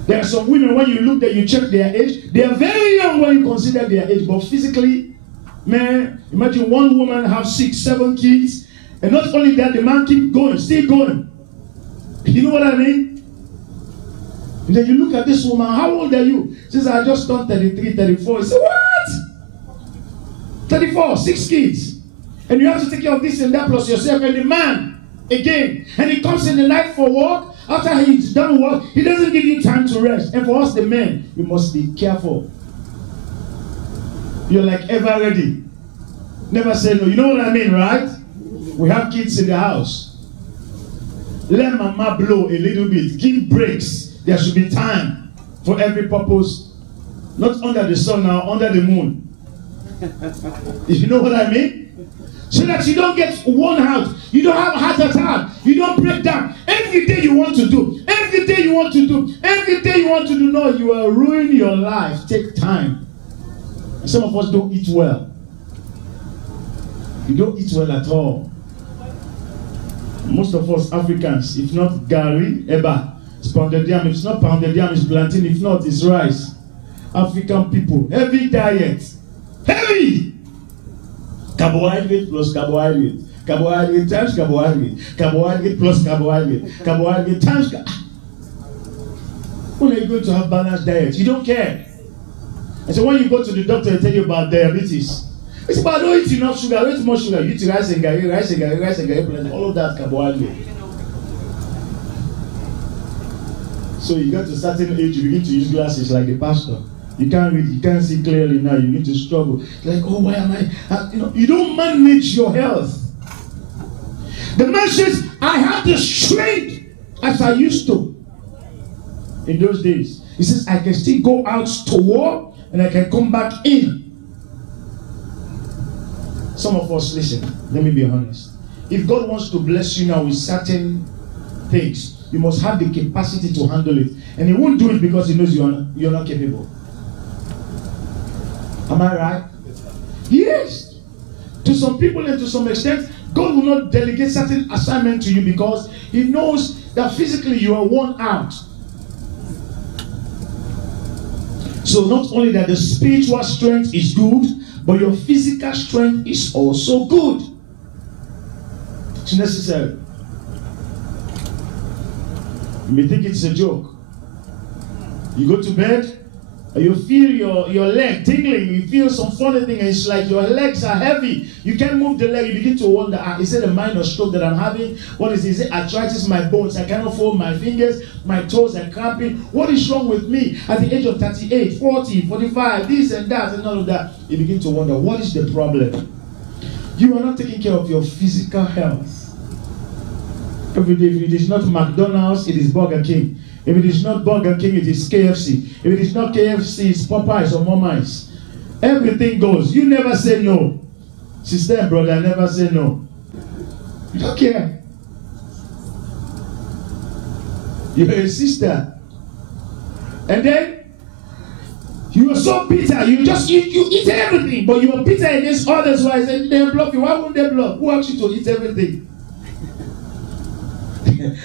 There are some women, when you look at, you check their age, they are very young when you consider their age, but physically, man, imagine one woman have 6, 7 kids, and not only that, the man keep going, still going. You know what I mean? And then you look at this woman, how old are you? She says, I just turned 33, 34. You say, what? 34, 6 kids. And you have to take care of this and that plus yourself. And the man, again, and he comes in the night for work. After he's done work, he doesn't give you time to rest. And for us, the men, we must be careful. You're like ever ready. Never say no. You know what I mean, right? We have kids in the house. Let mama blow a little bit. Give breaks. There should be time for every purpose. Not under the sun now, under the moon. If you know what I mean. So that you don't get worn out. You don't have a heart attack. You don't break down. Every day you want to do. Every day you want to do. Every day you want to do. No, you are ruining your life. Take time. And some of us don't eat well. You don't eat well at all. Most of us Africans, if not gari, eba, it's pounded yam. If it's not pounded yam, it's plantain. If not, it's rice. African people, heavy diet. Heavy! Carbohydrate plus carbohydrate. Carbohydrate times carbohydrate. Carbohydrate plus carbohydrate. Carbohydrate times when are you going to have balanced diet? You don't care. And so when you go to the doctor and tell you about diabetes, it's about don't eat enough sugar, don't eat more sugar. You eat rice and gari, rice and gari, rice and gari, all of that carbohydrate. So you get to a certain age, you begin to use glasses like the pastor. You can't read, you can't see clearly now, you need to struggle. Like, oh, why am I? You don't manage your health. The man says, I have the strength as I used to. In those days, he says, I can still go out to war and I can come back in. Some of us, listen, let me be honest. If God wants to bless you now with certain things, you must have the capacity to handle it. And he won't do it because he knows you're not capable. Am I right? Yes. To some people and to some extent, God will not delegate certain assignment to you because he knows that physically you are worn out. So not only that the spiritual strength is good, but your physical strength is also good. It's necessary. You may think it's a joke. You go to bed, you feel your leg tingling, you feel some funny thing, and it's like your legs are heavy. You can't move the leg, you begin to wonder, is it a minor stroke that I'm having? What is it? Is it arthritis in my bones? I cannot fold my fingers, my toes are cramping. What is wrong with me? At the age of 38, 40, 45, this and that and all of that. You begin to wonder, what is the problem? You are not taking care of your physical health. Every day, if it is not McDonald's, it is Burger King. If it is not Burger King, it is KFC. If it is not KFC, it's Popeyes or Mom's. Everything goes. You never say no. Sister and brother, never say no. You don't care. You're a sister. And then, you are so bitter. You eat everything. But you are bitter against others. Why they block you? Why won't they block? Who asked you to eat everything?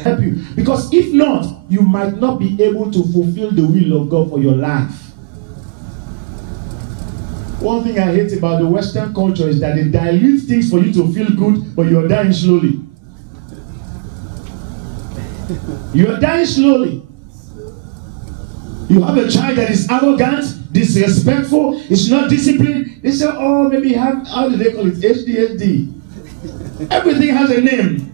Help you, because if not, you might not be able to fulfill the will of God for your life. One thing I hate about the Western culture is that they dilute things for you to feel good, but you're dying slowly. You're dying slowly. You have a child that is arrogant, disrespectful, is not disciplined. They say, oh, maybe how do they call it? ADHD. Everything has a name.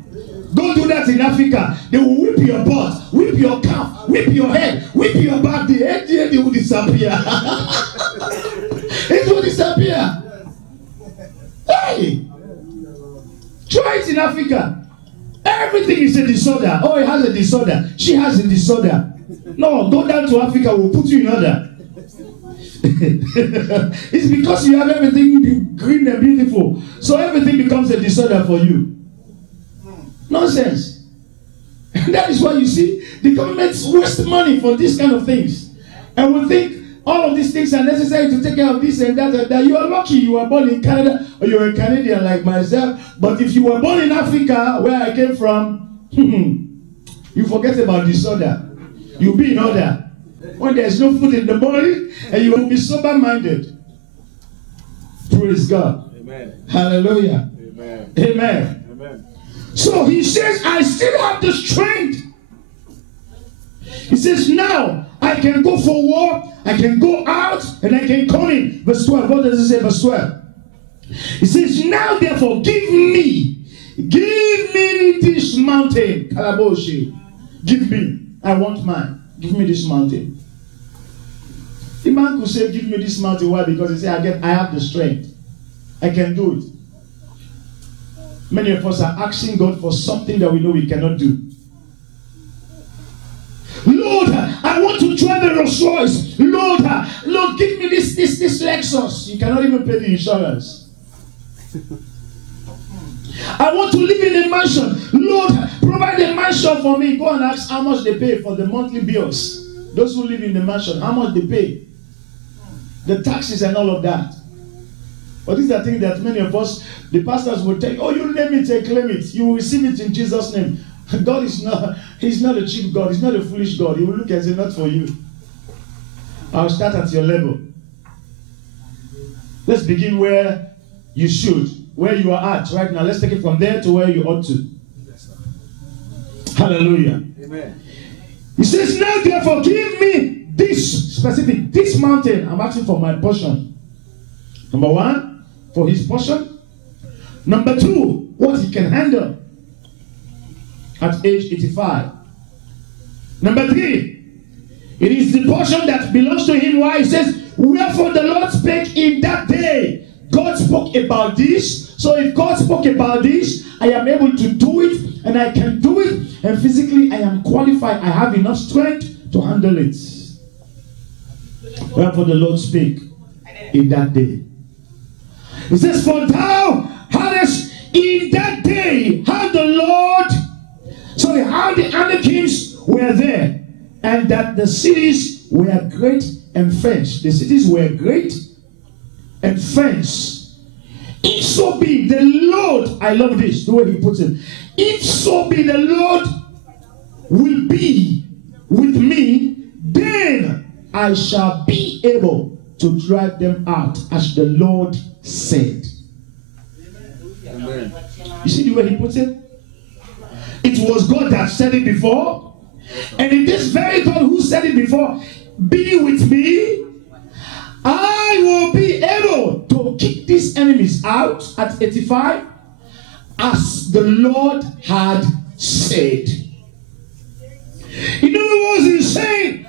Don't do that in Africa. They will whip your butt, whip your calf, whip your head, whip your back. The ADHD will disappear. It will disappear. Hey! Try it in Africa. Everything is a disorder. Oh, it has a disorder. She has a disorder. No, go down to Africa, we'll put you in order. It's because you have everything green and beautiful. So everything becomes a disorder for you. Nonsense. And that is why you see the government waste money for these kind of things. And we think, all of these things are necessary to take care of this and that and that. You are lucky you were born in Canada or you're a Canadian like myself. But if you were born in Africa, where I came from, you forget about disorder. You'll be in order. When there's no food in the morning, and you will be sober-minded. Praise God. Amen. Hallelujah. Amen. Amen. Amen. So he says, I still have the strength. He says, now I can go for war, I can go out, and I can come in. Verse 12. What does it say? Verse 12. He says, now therefore give me this mountain. Kalaboshi. Give me. I want mine. Give me this mountain. The man could say, give me this mountain. Why? Because he said, I have the strength. I can do it. Many of us are asking God for something that we know we cannot do. Lord, I want to drive a Rolls Royce. Lord, give me this Lexus. You cannot even pay the insurance. I want to live in a mansion. Lord, provide a mansion for me. Go and ask how much they pay for the monthly bills. Those who live in the mansion, how much they pay. The taxes and all of that. But these are things that many of us, the pastors will tell you, oh, you name it, claim it. You will receive it in Jesus' name. God is not, he's not a cheap God. He's not a foolish God. He will look and say, not for you. I'll start at your level. Let's begin where you should, where you are at right now. Let's take it from there to where you ought to. Hallelujah. Amen. He says, now therefore give me this mountain. I'm asking for my portion. Number one, for his portion. Number two, what he can handle at age 85. Number three, it is the portion that belongs to him. Why? He says, wherefore the Lord spake in that day. God spoke about this. So if God spoke about this, I am able to do it, and I can do it, and physically I am qualified. I have enough strength to handle it. Wherefore the Lord spake in that day. He says, for thou hadst in that day how the Anakims were there, and that the cities were great and fenced. The cities were great and fenced. If so be the Lord, I love this, the way he puts it. If so be the Lord will be with me, then I shall be able to drive them out, as the Lord said. Amen. You see the way he puts it? It was God that said it before. And in this very God who said it before, be with me, I will be able to kick these enemies out at 85, as the Lord had said. In other words, he's saying,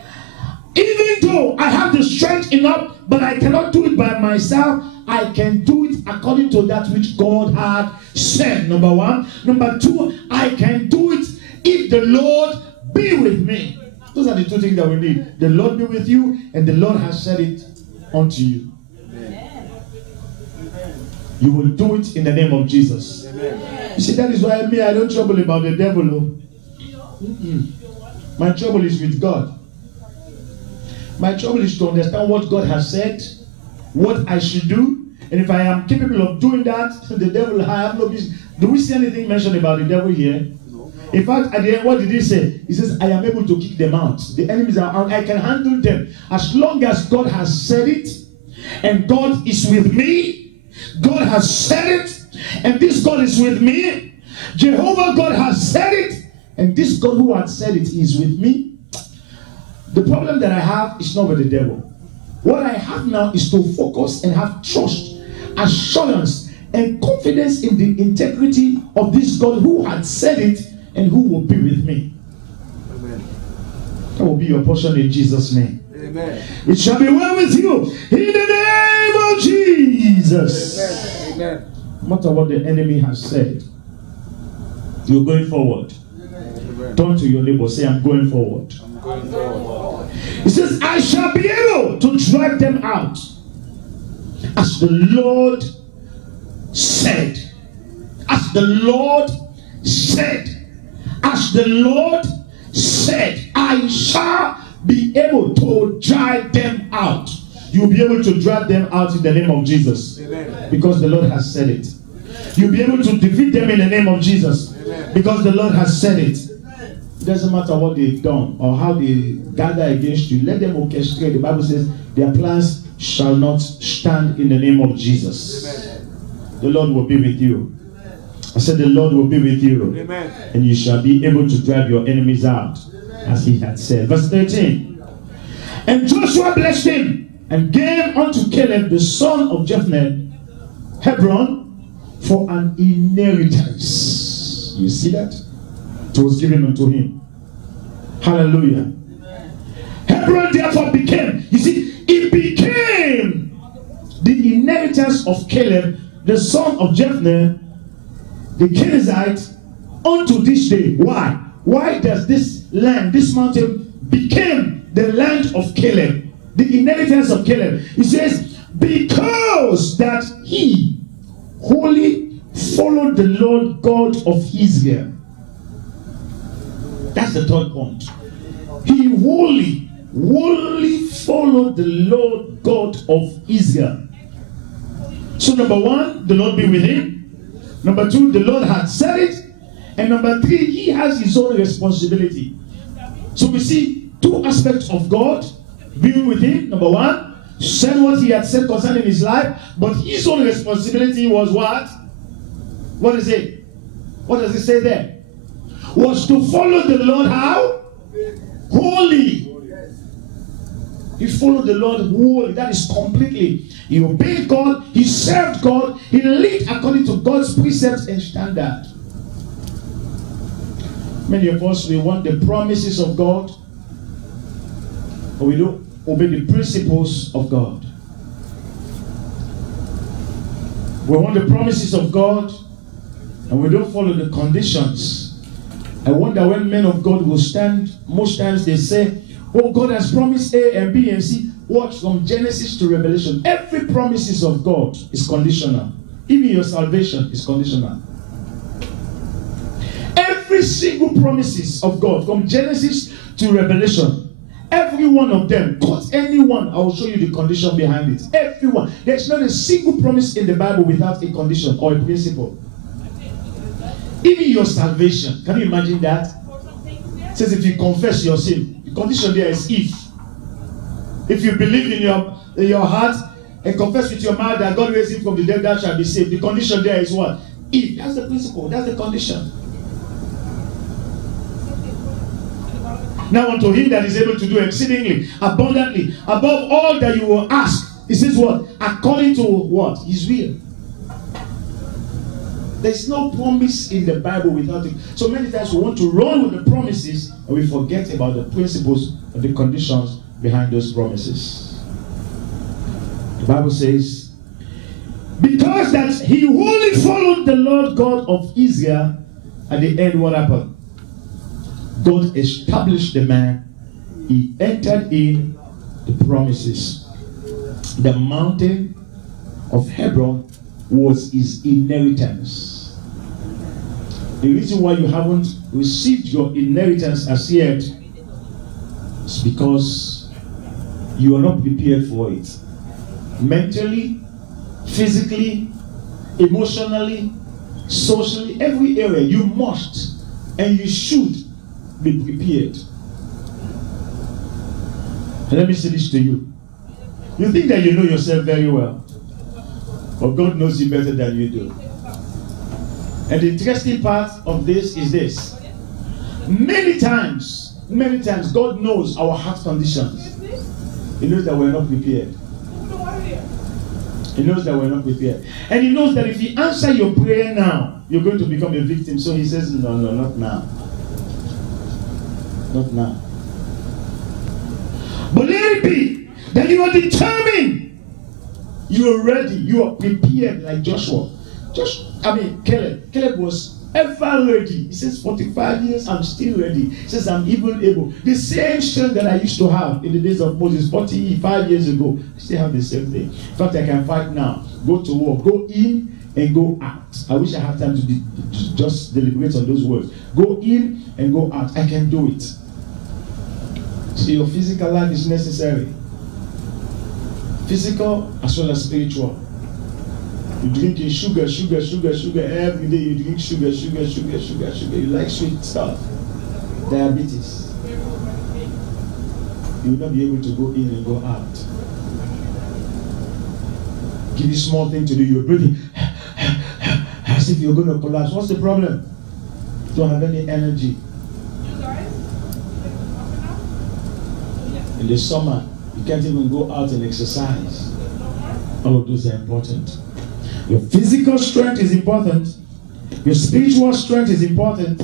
even though I have the strength enough, but I cannot do it by myself, I can do it according to that which God had said. Number one. Number two, I can do it if the Lord be with me. Those are the two things that we need. The Lord be with you, and the Lord has said it unto you. Amen. You will do it in the name of Jesus. Amen. You see, that is why I don't trouble about the devil. My trouble is with God. My trouble is to understand what God has said, what I should do, and if I am capable of doing that, the devil, I have no business. Do we see anything mentioned about the devil here? No. In fact, at the end, what did he say? He says, I am able to kick them out. The enemies are out. I can handle them. As long as God has said it, and God is with me, God has said it, and this God is with me, Jehovah God has said it, and this God who has said it is with me. The problem that I have is not with the devil. What I have now is to focus and have trust, assurance, and confidence in the integrity of this God who had said it and who will be with me. Amen. That will be your portion in Jesus' name. Amen. It shall be well with you in the name of Jesus. Amen. Amen. No matter what the enemy has said, you're going forward. Amen. Turn to your neighbor, say, I'm going forward. I'm going forward. He says, I shall be able to drive them out, as the Lord said. As the Lord said. As the Lord said. I shall be able to drive them out. You'll be able to drive them out in the name of Jesus. Amen. Because the Lord has said it. You'll be able to defeat them in the name of Jesus. Amen. Because the Lord has said it. It doesn't matter what they've done or how they gather against you. Let them orchestrate. The Bible says their plans shall not stand in the name of Jesus. Amen. The Lord will be with you. I said the Lord will be with you. Amen. And you shall be able to drive your enemies out, as he had said. Verse 13. And Joshua blessed him and gave unto Caleb the son of Jephunneh Hebron for an inheritance. You see that? It was given unto him. Hallelujah. Hebron therefore became, you see, it became the inheritance of Caleb, the son of Jephunneh, the Kenizzite, unto this day. Why? Why does this land, this mountain, became the land of Caleb, the inheritance of Caleb? He says, because that he wholly followed the Lord God of Israel. That's the third point. He wholly followed the Lord God of Israel. So number one, the Lord be with him. Number two, the Lord had said it. And number three, he has his own responsibility. So we see two aspects of God being with him. Number one, said what he had said concerning his life, but his own responsibility was what? What is it? What does it say there? Was to follow the Lord how? Wholly. He followed the Lord wholly. That is completely. He obeyed God. He served God. He lived according to God's precepts and standard. Many of us, we want the promises of God, but we don't obey the principles of God. We want the promises of God, and we don't follow the conditions. I wonder when men of God will stand, most times they say, oh, God has promised A and B and C. Watch from Genesis to Revelation. Every promises of God is conditional. Even your salvation is conditional. Every single promises of God from Genesis to Revelation, every one of them, cut any one, I will show you the condition behind it. Everyone. There's not a single promise in the Bible without a condition or a principle. Even your salvation. Can you imagine that? It says if you confess your sin, the condition there is if. If you believe in your heart and confess with your mouth that God raised him from the dead, that shall be saved. The condition there is what? If. That's the principle. That's the condition. Now unto him that is able to do exceedingly, abundantly, above all that you will ask. It says what? According to what? His will. There's no promise in the Bible without it. So many times we want to run with the promises and we forget about the principles and the conditions behind those promises. The Bible says, because that he wholly followed the Lord God of Israel, at the end what happened? God established the man. He entered in the promises. The mountain of Hebron was his inheritance. The reason why you haven't received your inheritance as yet is because you are not prepared for it. Mentally, physically, emotionally, socially, every area you must and you should be prepared. And let me say this to you. You think that you know yourself very well, but God knows you better than you do. And the interesting part of this is this. Many times, God knows our heart conditions. He knows that we're not prepared. He knows that we're not prepared. And he knows that if he answers your prayer now, you're going to become a victim. So he says, no, not now. Not now. But let it be that you are determined. You are ready. You are prepared like Joshua. Caleb was ever ready. He says, 45 years, I'm still ready. He says, I'm even able. The same strength that I used to have in the days of Moses 45 years ago, I still have the same thing. In fact, I can fight now. Go to war. Go in and go out. I wish I had time to just deliberate on those words. Go in and go out. I can do it. So your physical life is necessary. Physical as well as spiritual. You drinking sugar every day. You drink sugar. You like sweet stuff. Diabetes. You will not be able to go in and go out. Give you small thing to do. You're breathing as if you're going to collapse. What's the problem? You don't have any energy. In the summer, you can't even go out and exercise. All of those are important. Your physical strength is important. Your spiritual strength is important.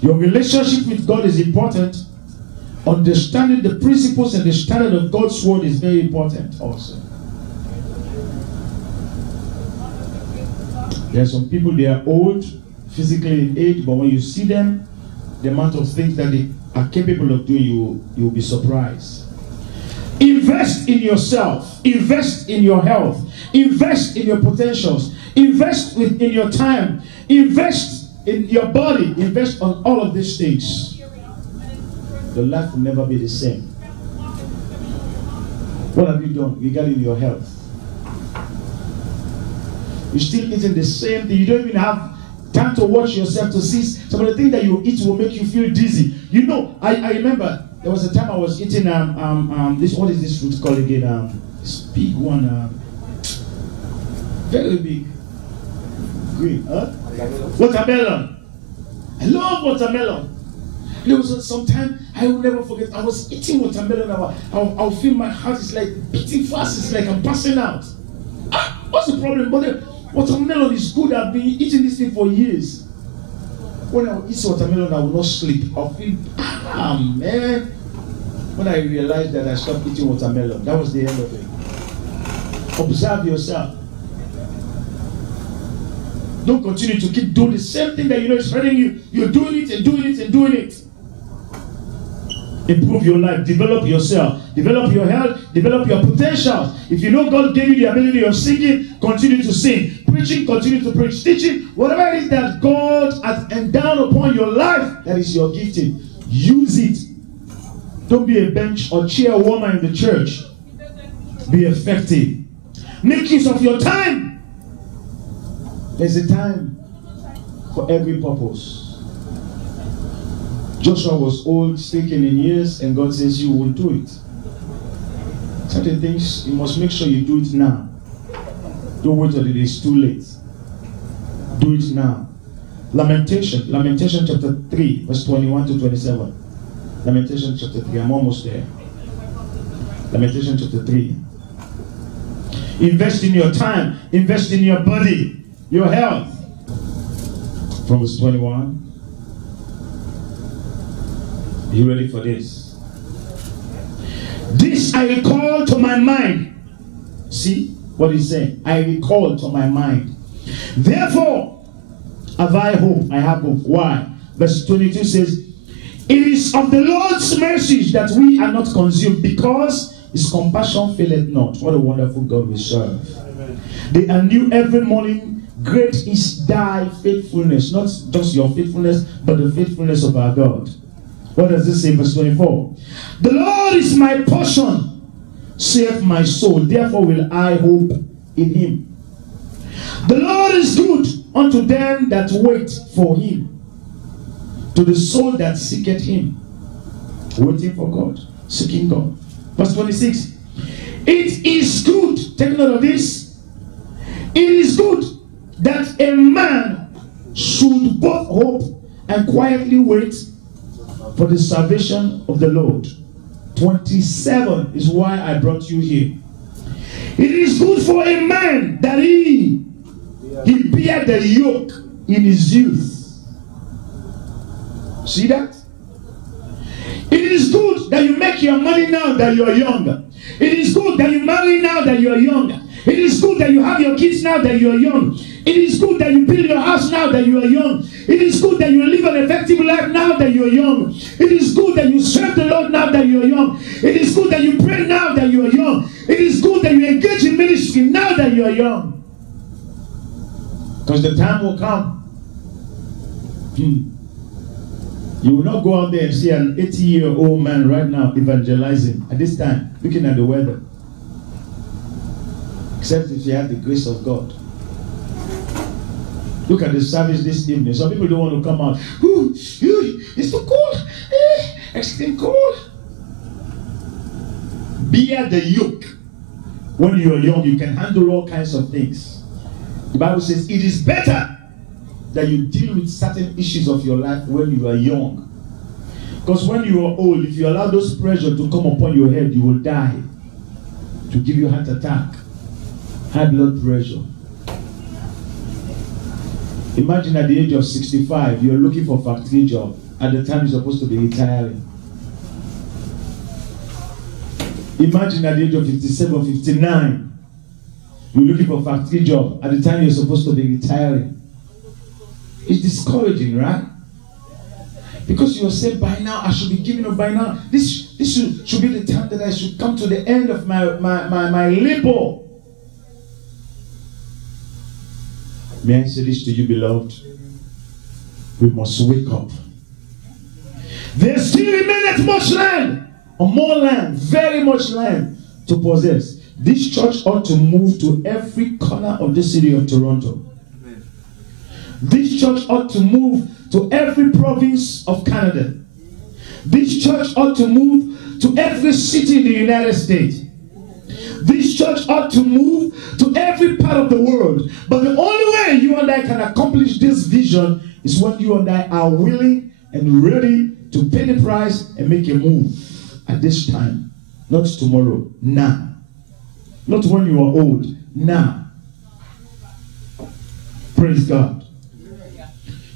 Your relationship with God is important. Understanding the principles and the standard of God's word is very important also. There are some people, they are old, physically in age, but when you see them, the amount of things that they are capable of doing, you will be surprised. Invest in yourself. Invest in your health. Invest in your potentials. Invest in your time. Invest in your body. Invest on all of these things. Your life will never be the same. What have you done regarding your health? You're still eating the same thing. You don't even have time to watch yourself to see some of the things that you eat will make you feel dizzy. You know, I remember there was a time I was eating this, what is this fruit called again? This big one, very big, green, watermelon. I love watermelon. There was some time I will never forget. I was eating watermelon. I'll feel my heart is like beating fast. It's like I'm passing out. What's the problem? But watermelon is good. I've been eating this thing for years. When I eat watermelon, I will not sleep. I'll feel, man. When I realized that I stopped eating watermelon, that was the end of it. Observe yourself. Don't continue to keep doing the same thing that you know is hurting you. You're doing it and doing it and doing it. Improve your life, develop yourself, develop your health, develop your potential. If you know God gave you the ability of singing, continue to sing. Preaching, continue to preach. Teaching, whatever it is that God has endowed upon your life, that is your gifting. Use it. Don't be a bench or chair warmer in the church. Be effective. Make use of your time. There's a time for every purpose. Joshua was old, speaking in years, and God says you will do it. Certain things, you must make sure you do it now. Don't wait until it is too late. Do it now. Lamentation chapter 3, verse 21 to 27. Lamentation chapter 3, I'm almost there. Lamentation chapter 3. Invest in your time, invest in your body, your health. From verse 21. Are you ready for this? This I recall to my mind. See what he's saying? I recall to my mind. Therefore, have I hope. I have hope. Why? Verse 22 says, it is of the Lord's mercies that we are not consumed, because his compassion faileth not. What a wonderful God we serve. Amen. They are new every morning. Great is thy faithfulness. Not just your faithfulness, but the faithfulness of our God. What does this say? Verse 24. The Lord is my portion, saith my soul. Therefore will I hope in him. The Lord is good unto them that wait for him, to the soul that seeketh him. Waiting for God, seeking God. Verse 26. It is good, take note of this. It is good that a man should both hope and quietly wait for the salvation of the Lord. 27 is why I brought you here. It is good for a man that he bear the yoke in his youth. See that? It is good that you make your money now that you are younger. It is good that you marry now that you are younger. It is good that you have your kids now that you are young. It is good that you build your house now that you are young. It is good that you live an effective life now that you are young. It is good that you serve the Lord now that you are young. It is good that you pray now that you are young. It is good that you engage in ministry now that you are young. Because the time will come. You will not go out there and see an 80-year-old man right now evangelizing at this time, looking at the weather. Except if you have the grace of God. Look at the service this evening. Some people don't want to come out. Ooh, it's too cold. Extreme cold. Bear the yoke. When you are young, you can handle all kinds of things. The Bible says it is better that you deal with certain issues of your life when you are young. Because when you are old, if you allow those pressure to come upon your head, you will die. To give you heart attack, high blood pressure. Imagine at the age of 65, you're looking for a factory job. At the time you're supposed to be retiring. Imagine at the age of 57, 59, you're looking for a factory job. At the time you're supposed to be retiring. It's discouraging, right? Because you're saying, by now, I should be giving up by now. This should be the time that I should come to the end of my labor. May I say this to you, beloved? We must wake up. There still remaineth much land, or more land, very much land to possess. This church ought to move to every corner of the city of Toronto. This church ought to move to every province of Canada. This church ought to move to every city in the United States. This church ought to move to every part of the world. But the only way you and I can accomplish this vision is when you and I are willing and ready to pay the price and make a move at this time. Not tomorrow, now. Not when you are old, now. Praise God.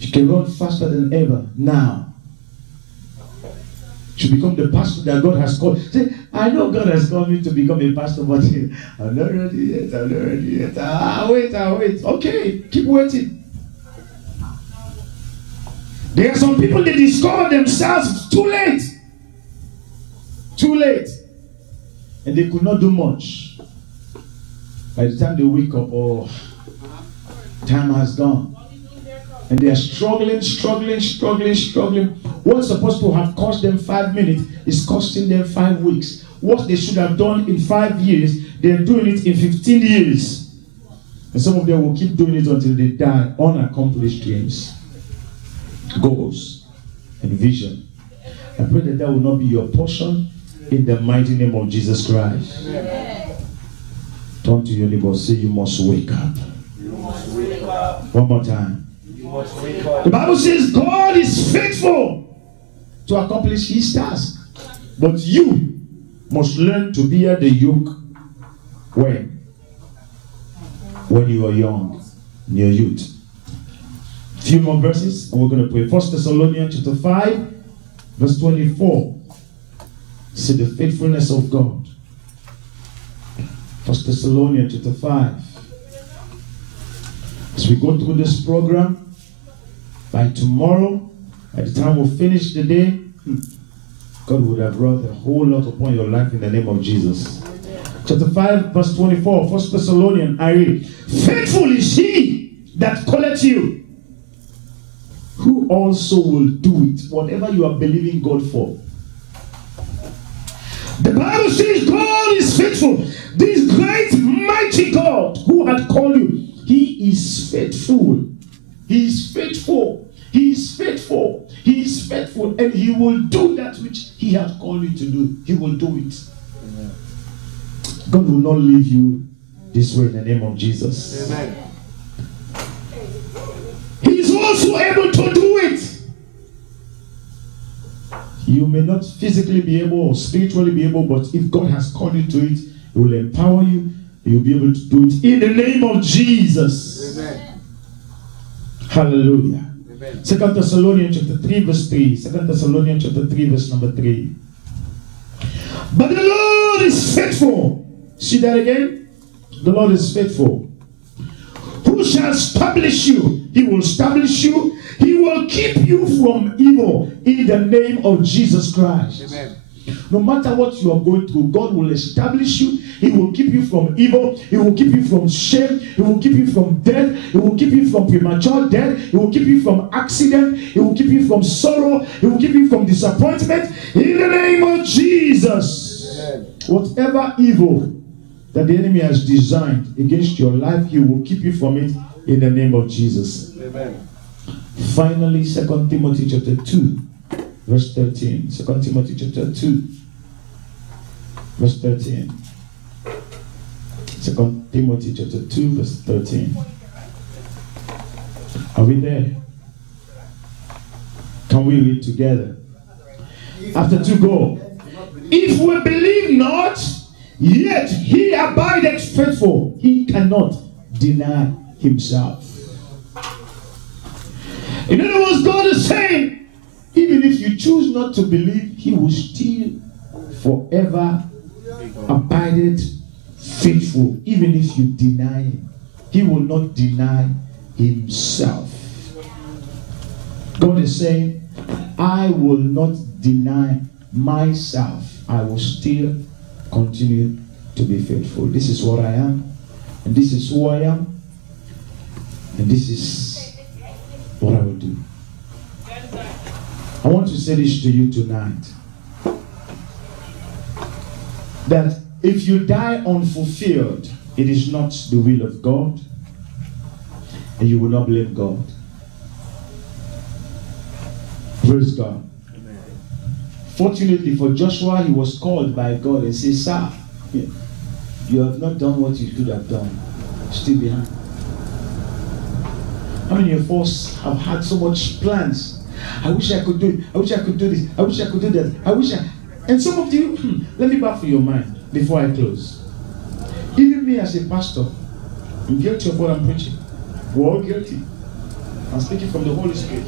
You can run faster than ever now. To become the pastor that God has called. Say, I know God has called me to become a pastor, but I'm not ready yet. I'm not ready yet. I'll wait. Okay, keep waiting. There are some people that discover themselves too late. Too late. And they could not do much. By the time they wake up, oh, time has gone. And they are struggling. What's supposed to have cost them 5 minutes is costing them 5 weeks. What they should have done in 5 years, they're doing it in 15 years. And some of them will keep doing it until they die. Unaccomplished dreams, goals, and vision. I pray that that will not be your portion in the mighty name of Jesus Christ. Amen. Turn to your neighbor, say, you must wake up. You must wake up. One more time. The Bible says God is faithful to accomplish his task. But you must learn to bear the yoke when you are young, in your youth. A few more verses and we're going to pray. 1 Thessalonians chapter 5, verse 24. See the faithfulness of God. 1 Thessalonians chapter 5. As we go through this program, by tomorrow, by the time we finish the day, God would have brought a whole lot upon your life in the name of Jesus. Chapter 5, verse 24, 1 Thessalonians, I read, faithful is he that calleth you, who also will do it, whatever you are believing God for. The Bible says God is faithful. This great, mighty God who had called you, he is faithful. He is faithful. He is faithful. He is faithful. And he will do that which he has called you to do. He will do it. Amen. God will not leave you this way in the name of Jesus. Amen. He is also able to do it. You may not physically be able or spiritually be able, but if God has called you to it, he will empower you. You'll be able to do it in the name of Jesus. Amen. Hallelujah. Amen. 2 Thessalonians chapter 3 verse 3. 2 Thessalonians chapter 3 verse number 3. But the Lord is faithful. See that again? The Lord is faithful. Who shall establish you? He will establish you. He will keep you from evil in the name of Jesus Christ. Amen. No matter what you are going through, God will establish you. He will keep you from evil. He will keep you from shame. He will keep you from death. He will keep you from premature death. He will keep you from accident. He will keep you from sorrow. He will keep you from disappointment. In the name of Jesus. Amen. Whatever evil that the enemy has designed against your life, he will keep you from it in the name of Jesus. Amen. Finally, 2 Timothy chapter 2, verse 13. 2 Timothy chapter 2, verse 13. 2 Timothy chapter 2, verse 13. Are we there? Can we read together? After 2, go. If we believe not, yet he abideth faithful. He cannot deny himself. In other words, God is saying, even if you choose not to believe, he will still forever abide faithful. Even if you deny him, he will not deny himself. God is saying, I will not deny myself. I will still continue to be faithful. This is what I am, and this is who I am, and this is what I will do. I want to say this to you tonight, that if you die unfulfilled, it is not the will of God, and you will not blame God. Praise God. Amen. Fortunately for Joshua, he was called by God and said, sir, you have not done what you could have done. Still behind. How many of us have had so much plans? I wish I could do it. I wish I could do this. I wish I could do that. I wish I... And some of you, let me back for your mind before I close. Even me as a pastor, I'm guilty of what I'm preaching. We're all guilty. I'm speaking from the Holy Spirit.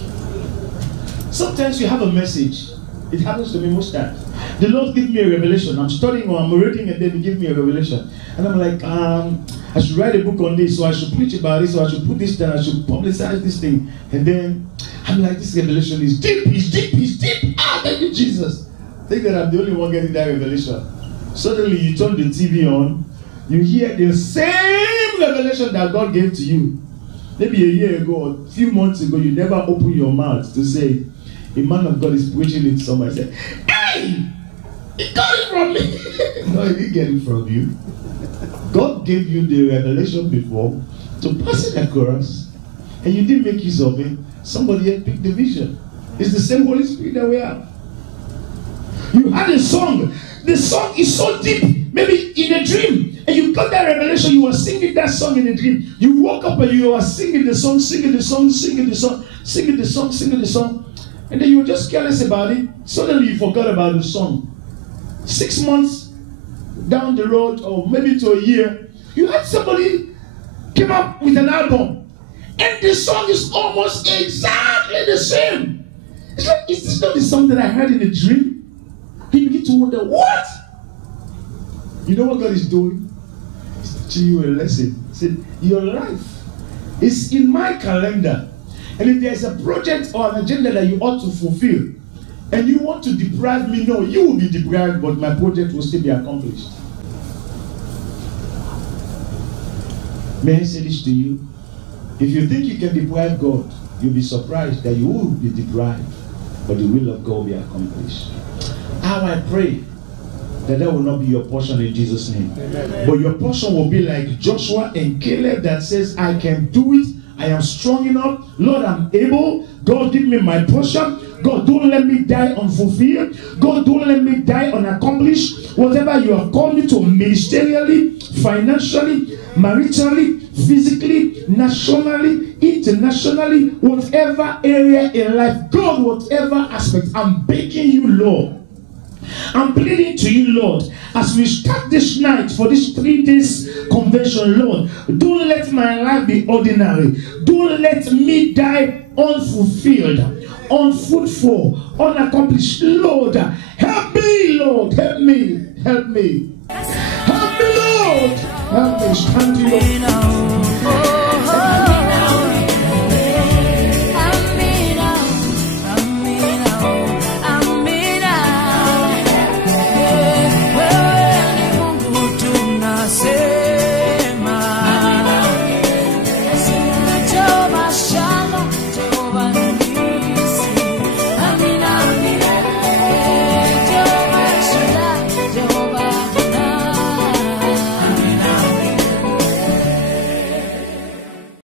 Sometimes you have a message. It happens to me most times. The Lord gives me a revelation. I'm studying or I'm reading, and then He gives me a revelation. And I'm like, I should write a book on this, or I should preach about this, or I should put this down, I should publicize this thing. And then I'm like, this revelation is deep, it's deep, it's deep. Thank you, Jesus. Think that I'm the only one getting that revelation. Suddenly you turn the TV on, you hear the same revelation that God gave to you. Maybe a year ago or a few months ago, you never opened your mouth to say, a man of God is preaching it somewhere. Say, hey, he got it from me. No, he didn't get it from you. God gave you the revelation before to pass it across, and you didn't make use of it. Somebody had picked the vision. It's the same Holy Spirit that we have. You had a song. The song is so deep, maybe in a dream, and you got that revelation. You were singing that song in a dream. You woke up and you were singing the song, singing the song, singing the song, singing the song, singing the song. And then you were just careless about it. Suddenly you forgot about the song. 6 months down the road, or maybe to a year, you had somebody came up with an album, and the song is almost exactly the same. It's like, is this not the song that I heard in a dream? You begin to wonder, what? You know what God is doing? He's teaching you a lesson. He said, your life is in my calendar. And if there's a project or an agenda that you ought to fulfill, and you want to deprive me, no, you will be deprived, but my project will still be accomplished. May I say this to you? If you think you can deprive God, you'll be surprised that you will be deprived, but the will of God will be accomplished. How I pray that will not be your portion in Jesus' name. Amen. But your portion will be like Joshua and Caleb that says, I can do it. I am strong enough. Lord, I'm able. God, give me my portion. God, don't let me die unfulfilled. God, don't let me die unaccomplished. Whatever you have called me to ministerially, financially, maritally, physically, nationally, internationally, whatever area in life, God, whatever aspect, I'm begging you, Lord. I'm pleading to you, Lord, as we start this night for this 3 days convention, Lord, don't let my life be ordinary. Don't let me die unfulfilled, unfruitful, unaccomplished. Lord, help me, Lord, help me, help me. Help me, Lord, help me. Stand to your